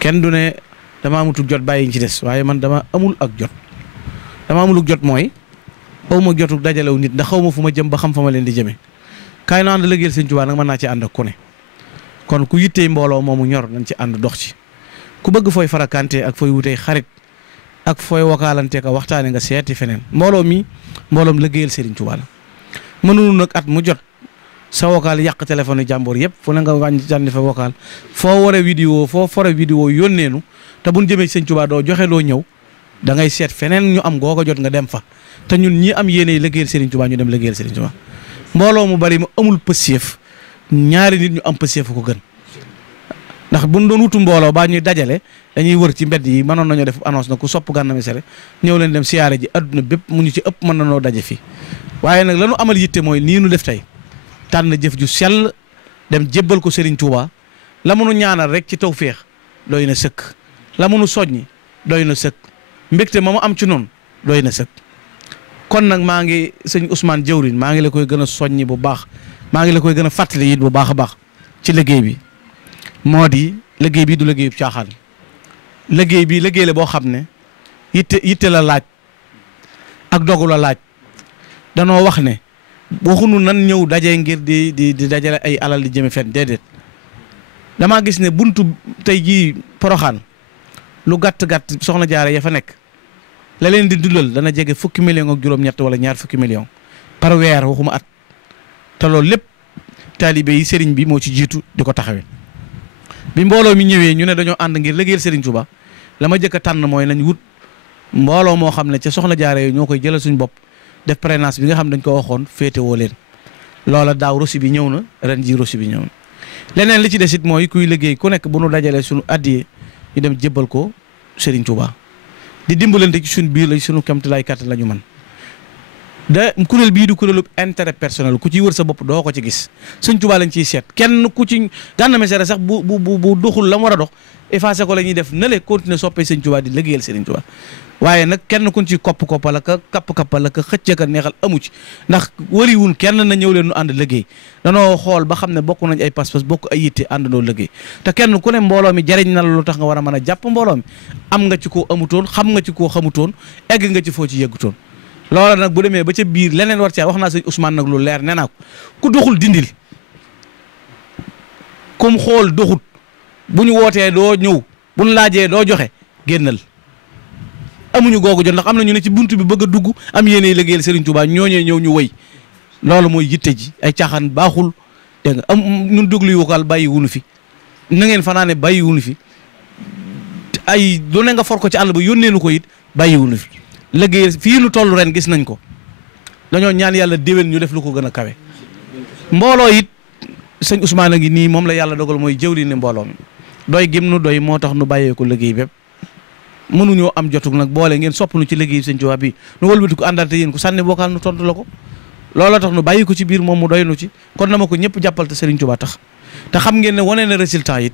kenn du ne dama amatul jot bàyyi ñu ci des, waaye man dama amul ak jot. dama amul ak jot mooy xaw ma jotuk dajalew nit ndax xaw ma fu ma jëm ba xam fa ma leen di jëmee. kaay na ànd liggéeyal Serigne Touba nag mën naa ci ànd ak ku ne, kon ku yittee mbooloo moomu ñor nañ ci ànd dox ci. ku bëgg fooy farakante ak fooy wutee xarit ak fooy wakaalante ka waxtaane nga seeti feneen. mbooloo mi mbooloom liggéeyal Serigne Touba la. mënunu nag at mu jot sa vocal yàq téléphone jàmbur yëpp fu ne nga wàññi jànni fa vocal foo war a vidéo foo fore vidéo yónneenu te buñ jëmee ci Sëñ Touba doo joxe loo ñëw da ngay seet feneen ñu am googa jot nga dem fa. te ñun ñi am yéene liggéeyal Serigne Touba ñu dem liggéeyal Serigne Touba. mbooloo mu bari mu amul pësiyëf ñaari nit ñu am pësiyëf ko gën, ndax buñ doon wutu mbooloo baa ñuy dajale dañuy wër ci mbedd yi. mënoon nañoo def annonce na ku sopp Gana Messere ñëw leen dem siyaare ji adduna bépp mu ñu ci ëpp mën nañoo daje fii. waaye nag lanu amal yitte mooy nii nu def tey tànn jëf ju sell dem jébbal ko Serigne Touba. la mënu ñaanal rek ci tawféex doy na sëkk, la mënu soññi doy na sëkk, mbégte ma mu am ci noonu doy na sëkk. kon nag maa ngi sëñ Ousmane Jawrin maa ngi la koy gën a soññi bu baax, maa ngi la koy gën a fàttali it bu baax a baax ci liggéey bi. moo di liggéey bi du liggéeyu caaxaan, liggéey bi liggéey la boo xam ne yitte la laaj ak dogu la laaj. danoo wax ne waxunu nan ñëw daje ngir di dajale ay alal di jëme fen déedéet. damaa gis ne buntu tey jii Poroxaan lu gàtt-gàtt soxna jaare ya fa nekk la leen di dundal dana jege fukki million ak juróom-ñett wala ñaar fukki million par weer, waxuma at. te loolu lépp taalibe yi sëriñ bi moo ci jiitu di ko taxawee. bi mbooloo mi ñëwee ñu ne dañoo ànd ngir liggéeyal Serigne Touba la ma jëkk a tànn mooy nañ wut mbooloo moo xam ne ca soxna jaare yooyu ñoo koy jëlal suñu bopp def prénance bi nga xam dañ ko waxoon féetewoo leen. loola daaw rosi bi ñëw na, ren ji rosi bi ñëw na. leneen li ci des it mooy kuy liggéey ku nekk bu nu dajalee suñu addiyee ñu dem jébbal ko Serigne Touba di dimbalante ci suñu biir la suñu kamtalaay kàttan la ñu mën. da kuréel bii du kuréelu intérêt personnel ku ciy wër sa bopp doo ko ci gis Sëñ Touba lañ ciy seet. kenn ku ci Gana Messere sax bu doxul la mu war a dox effacé ko la ñuy def na le continuer soppee Sëñ Touba di liggéeyal Serigne Touba. waaye nag kenn kuñ ci kopp-koppal la ka kapp-kappal la ka xëccee ka neexal amu ci, ndax wariwun kenn na ñëw leen nu ànd liggéey. danoo xool ba xam ne bokk nañ ay pas-pas bokk ay yitte àndandoo liggéey. te kenn ku ne mbooloo mi jariñ na la lu tax nga war a mën a jàpp mbooloo mi am nga ci koo amutoon, xam nga ci koo xamutoon, egg nga ci foo ci yeggutoon. loola nag bu demee ba ca biir leneen war caa wax naa sëñ Ousmane nag lu leer nee naa ko ku doxul dindil, kum xool doxut bu ñu wootee doo ñëw bu ñu laajee doo joxe génnal. amuñu googu jot ndax am na ñu ne ci buntu bi bëgg a dugg am yéene liggéeyal Serigne Touba ñooñee ñëw ñu wëy. loolu mooy yitte ji ay caaxaan baaxul dégg nga am ñun déglu yu wokal bàyyi wunu fi na ngeen fanaane bàyyi wunu fi ay lu ne nga for ko ci àll ba yónneenu ko it bàyyi wunu fi. liggéey fii nu toll ren gis nañ ko dañoo ñaan yàlla déwén ñu def lu ko gën a kawe. mbooloo it sëñ Ousmane a ngi nii moom la yàlla dogal mooy jëwri ni mbooloo mi doy gim nu doy moo tax nu bàyyee ko liggéey bépp. mënuñoo am jotug nag boole ngeen sopp nu ci liggéey Sëñ Touba bi nu wëlbati ko àndal te yéen ko sànni bokkaal nu tontu la ko. looloo tax nu bàyyi ko ci biir moom mu doy nu ci kon na ma ko ñëpp jàppal te Serigne Touba tax. te xam ngeen ne wane na résultat it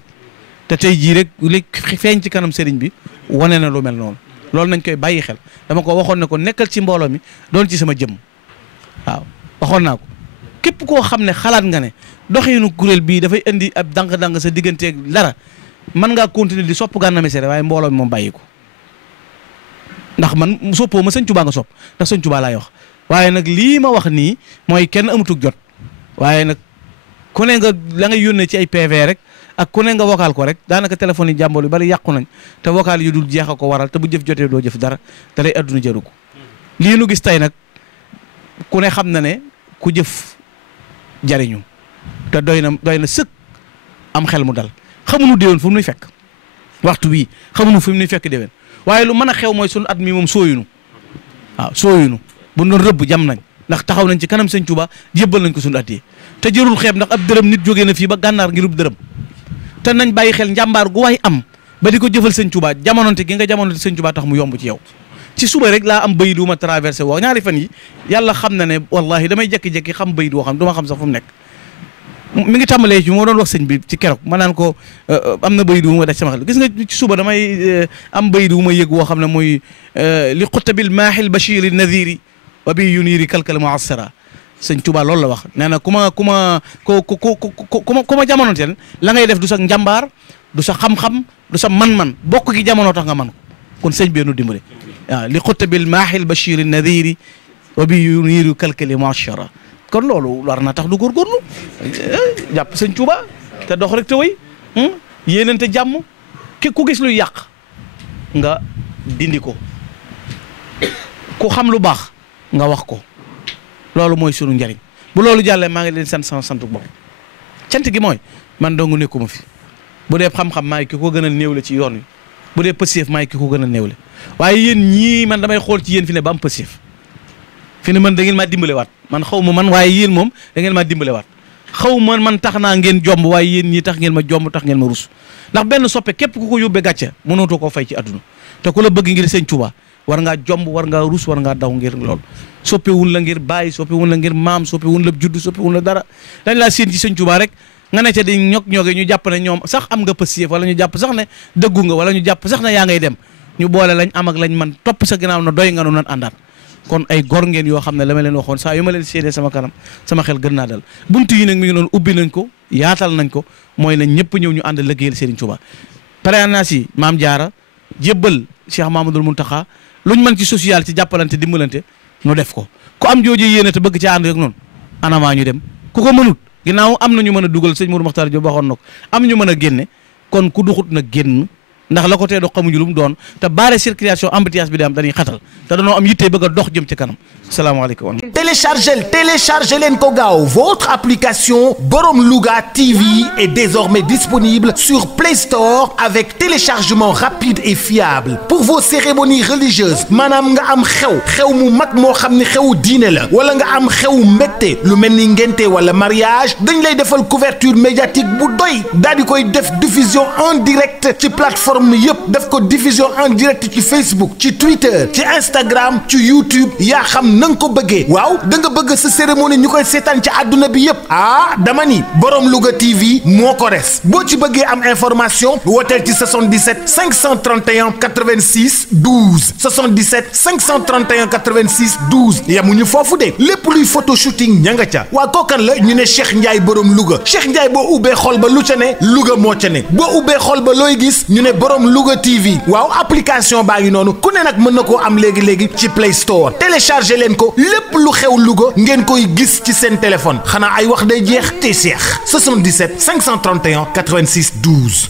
te tey jii rek li feeñ ci kanam Serigne bi wane na lu mel noonu. loolu nañ koy bàyyi xel dama ko waxoon ne ko nekkal ci mbooloo mi doon ci sama jëm waaw waxoon naa ko képp koo xam ne xalaat nga ne doxinu kuréel bii dafay indi ab dang-dang sa digganteeg dara mën ngaa continuer di sopp Gana Messere waaye mbooloo mi moom bàyyi ko. ndax man soppoo ma Sëñ Touba nga sopp ndax Sëñ Touba laay wax waaye nag lii ma wax nii mooy kenn amutug jot waaye nag ku ne nga la nga yónnee ci ay PV rek ak ku ne nga vocal ko rek daanaka téléphone yi jàmbur yu bari yàqu nañ te vocal yu dul jeex a ko waral te bu jëf jotee doo jëf dara te day adduna jëru ko lii nu gis tey nag ku ne xam na ne ku jëf jariñu te doy na sëkk am xel mu dal xamuñu déwén fu mu nuy fekk waxtu bii xamuñu fu mu nuy fekk déwén waaye lu mën a xew mooy sunu at mi moom sooyunu waaw sooyunu bu doon rëbb jam nañ ndax taxaw nañ ci kanam sëñ Tuuba jébbal nañ ko sunu at yi te jërul xeeb ndax ab dërëm nit jógee na fii ba gànnaar ngirub dërëm te nañ bàyyi xel njàmbaar gu waay am ba di ko jëfal sëñ Tuuba jamononte gi nga jamononte sëñ Tuuba tax mu yomb ci yow ci suba rek laa am bayit wu ma traversé woo ñaari fan yi yàlla xam na ne wallahi damay jekki-jekki xam bayit woo xam du ma xam sax fu mu nekk mi ngi tàmbalee ci moo doon wax sëñ bi ci keroog ma naan ko am na bayit wu ma daj sama xel gis nga ci suba damay am bayit wu ma yëg woo xam ne mooy li xuttabil maahil bashiri nadiri wa bi yuniri kalkal muassara sëñ Tuuba loolu la wax nee na ku ma jamonoonteel la ngay def du sa njàmbaar du sa xam-xam du sa man-man bokk gi jamono tax nga man ko kon sëñ bi nu dimbale waaw li xuttabil maahil bashiri nadiri wa bi yuniri kalkal muassara kon loolu war na tax du góorgóorlu jàpp sëñ Tuuba te dox rek te way yéenante jàmm ku gis luy yàq nga dindi ko ku xam lu baax nga wax ko loolu mooy sunu njariñ bu loolu jàllee maa ngi leen sant sama santu bopp cant gi mooy man dong nekkuma fi bu dee xam-xam maay ki ko gën a néewle ci yoon wi bu dee pësif maay ki ko gën a néewle waaye yéen ñii man damay xool ci yéen fi ne ba am pësif fi ne man da ngeen maa dimbalewaat man xaw ma man waaye yéen moom da ngeen maa dimbalewaat xaw ma man tax naa ngeen jomb waaye yéen ñii tax ngeen ma jomb tax ngeen ma rus ndax benn soppe képp ku ko yóbbee gàcce mënootoo koo fay ci àdduna te ku la bëgg ngir sëñ Tuuba war ngaa jomb war ngaa rus war ngaa daw ngir lool soppewun la ngir bàyyi soppewun la ngir maam soppewun la judd soppewun la dara dañ laa séen ci sëñ Tuuba rek nga ne ca di ñoge ñu jàpp ne ñoom sax am nga pësiyëf wala ñu jàpp sax ne dëggu nga wala ñu jàpp sax ne yaa ngay dem ñu boole lañ am ak lañ man topp sa ginnaaw na doy nga nu nan àndaat kon ay gor ngeen yoo xam ne la ma leen waxoon saa yu ma leen séenee sama kanam sama xel gën naa dal buntu yi nag mi ngi noonu ubbi nañ ko yaatal nañ ko mooy nañ ñëpp ñëw ñu ànd liggéeyal Serigne Touba préannas yi Maam Jaara jébbal Cheikh Mamadou Mountakha luñ mën ci social ci jàppalante dimbalante nu def ko ku am jooju yéene te bëgg ci ànd rek noonu anamaa ñu dem ku ko mënut ginnaaw am na ñu mën a dugal sëñ Mourou Makhtar Diop waxoon na ko am ñu mën a génne kon ku duxut na génn ndax la ko tee dox xamuñu lu mu doon te barre circulation embouteillage bi di am dañuy xatal te dañoo am yitte bëgg a dox jëm ci kanam salaamaaleykum. Téléchargez leen ko gaaw votre application Borom Louga TV est désormais disponible sur Play Store avec téléchargement rapide et fiable pour vos cérémonies religieuses maanaam nga am xew mu mag moo xam ne xewu diine la wala nga am xewu mbégte lu mel ni ngénte wala mariage dañ lay defal couverture médiatique bu doy daal di koy def diffusion en direct ci plateforme yëpp def ko diffusion en direct ci Facebook ci Twitter ci Instagram ci YouTube yaa xam na nga ko bëggee waaw da nga bëgg sa cérémonie ñu koy seetaan ci àdduna bi yëpp dama ni Borom Louga TV moo ko res boo ci bëggee am information wooteel ci 77 531 86 12 77 531 86 12 yamuñu foofu de lépp luy photo shooting ña nga ca waa kookan la ñu ne Cheikh Ndiaye Borom Louga Cheikh Ndiaye boo ubbee xol ba lu ca ne Louga moo ca ne boo ubbee xol ba looy gis ñu ne Borom Louga TV waaw application baa ngi noonu ku ne nag mën na koo am léegi ci Play Store téléchargé leen ko lépp lu xew Louga ngeen koy gis ci seen téléphone xanaa ay wax day jeex te Cheikh 77 531 86 12.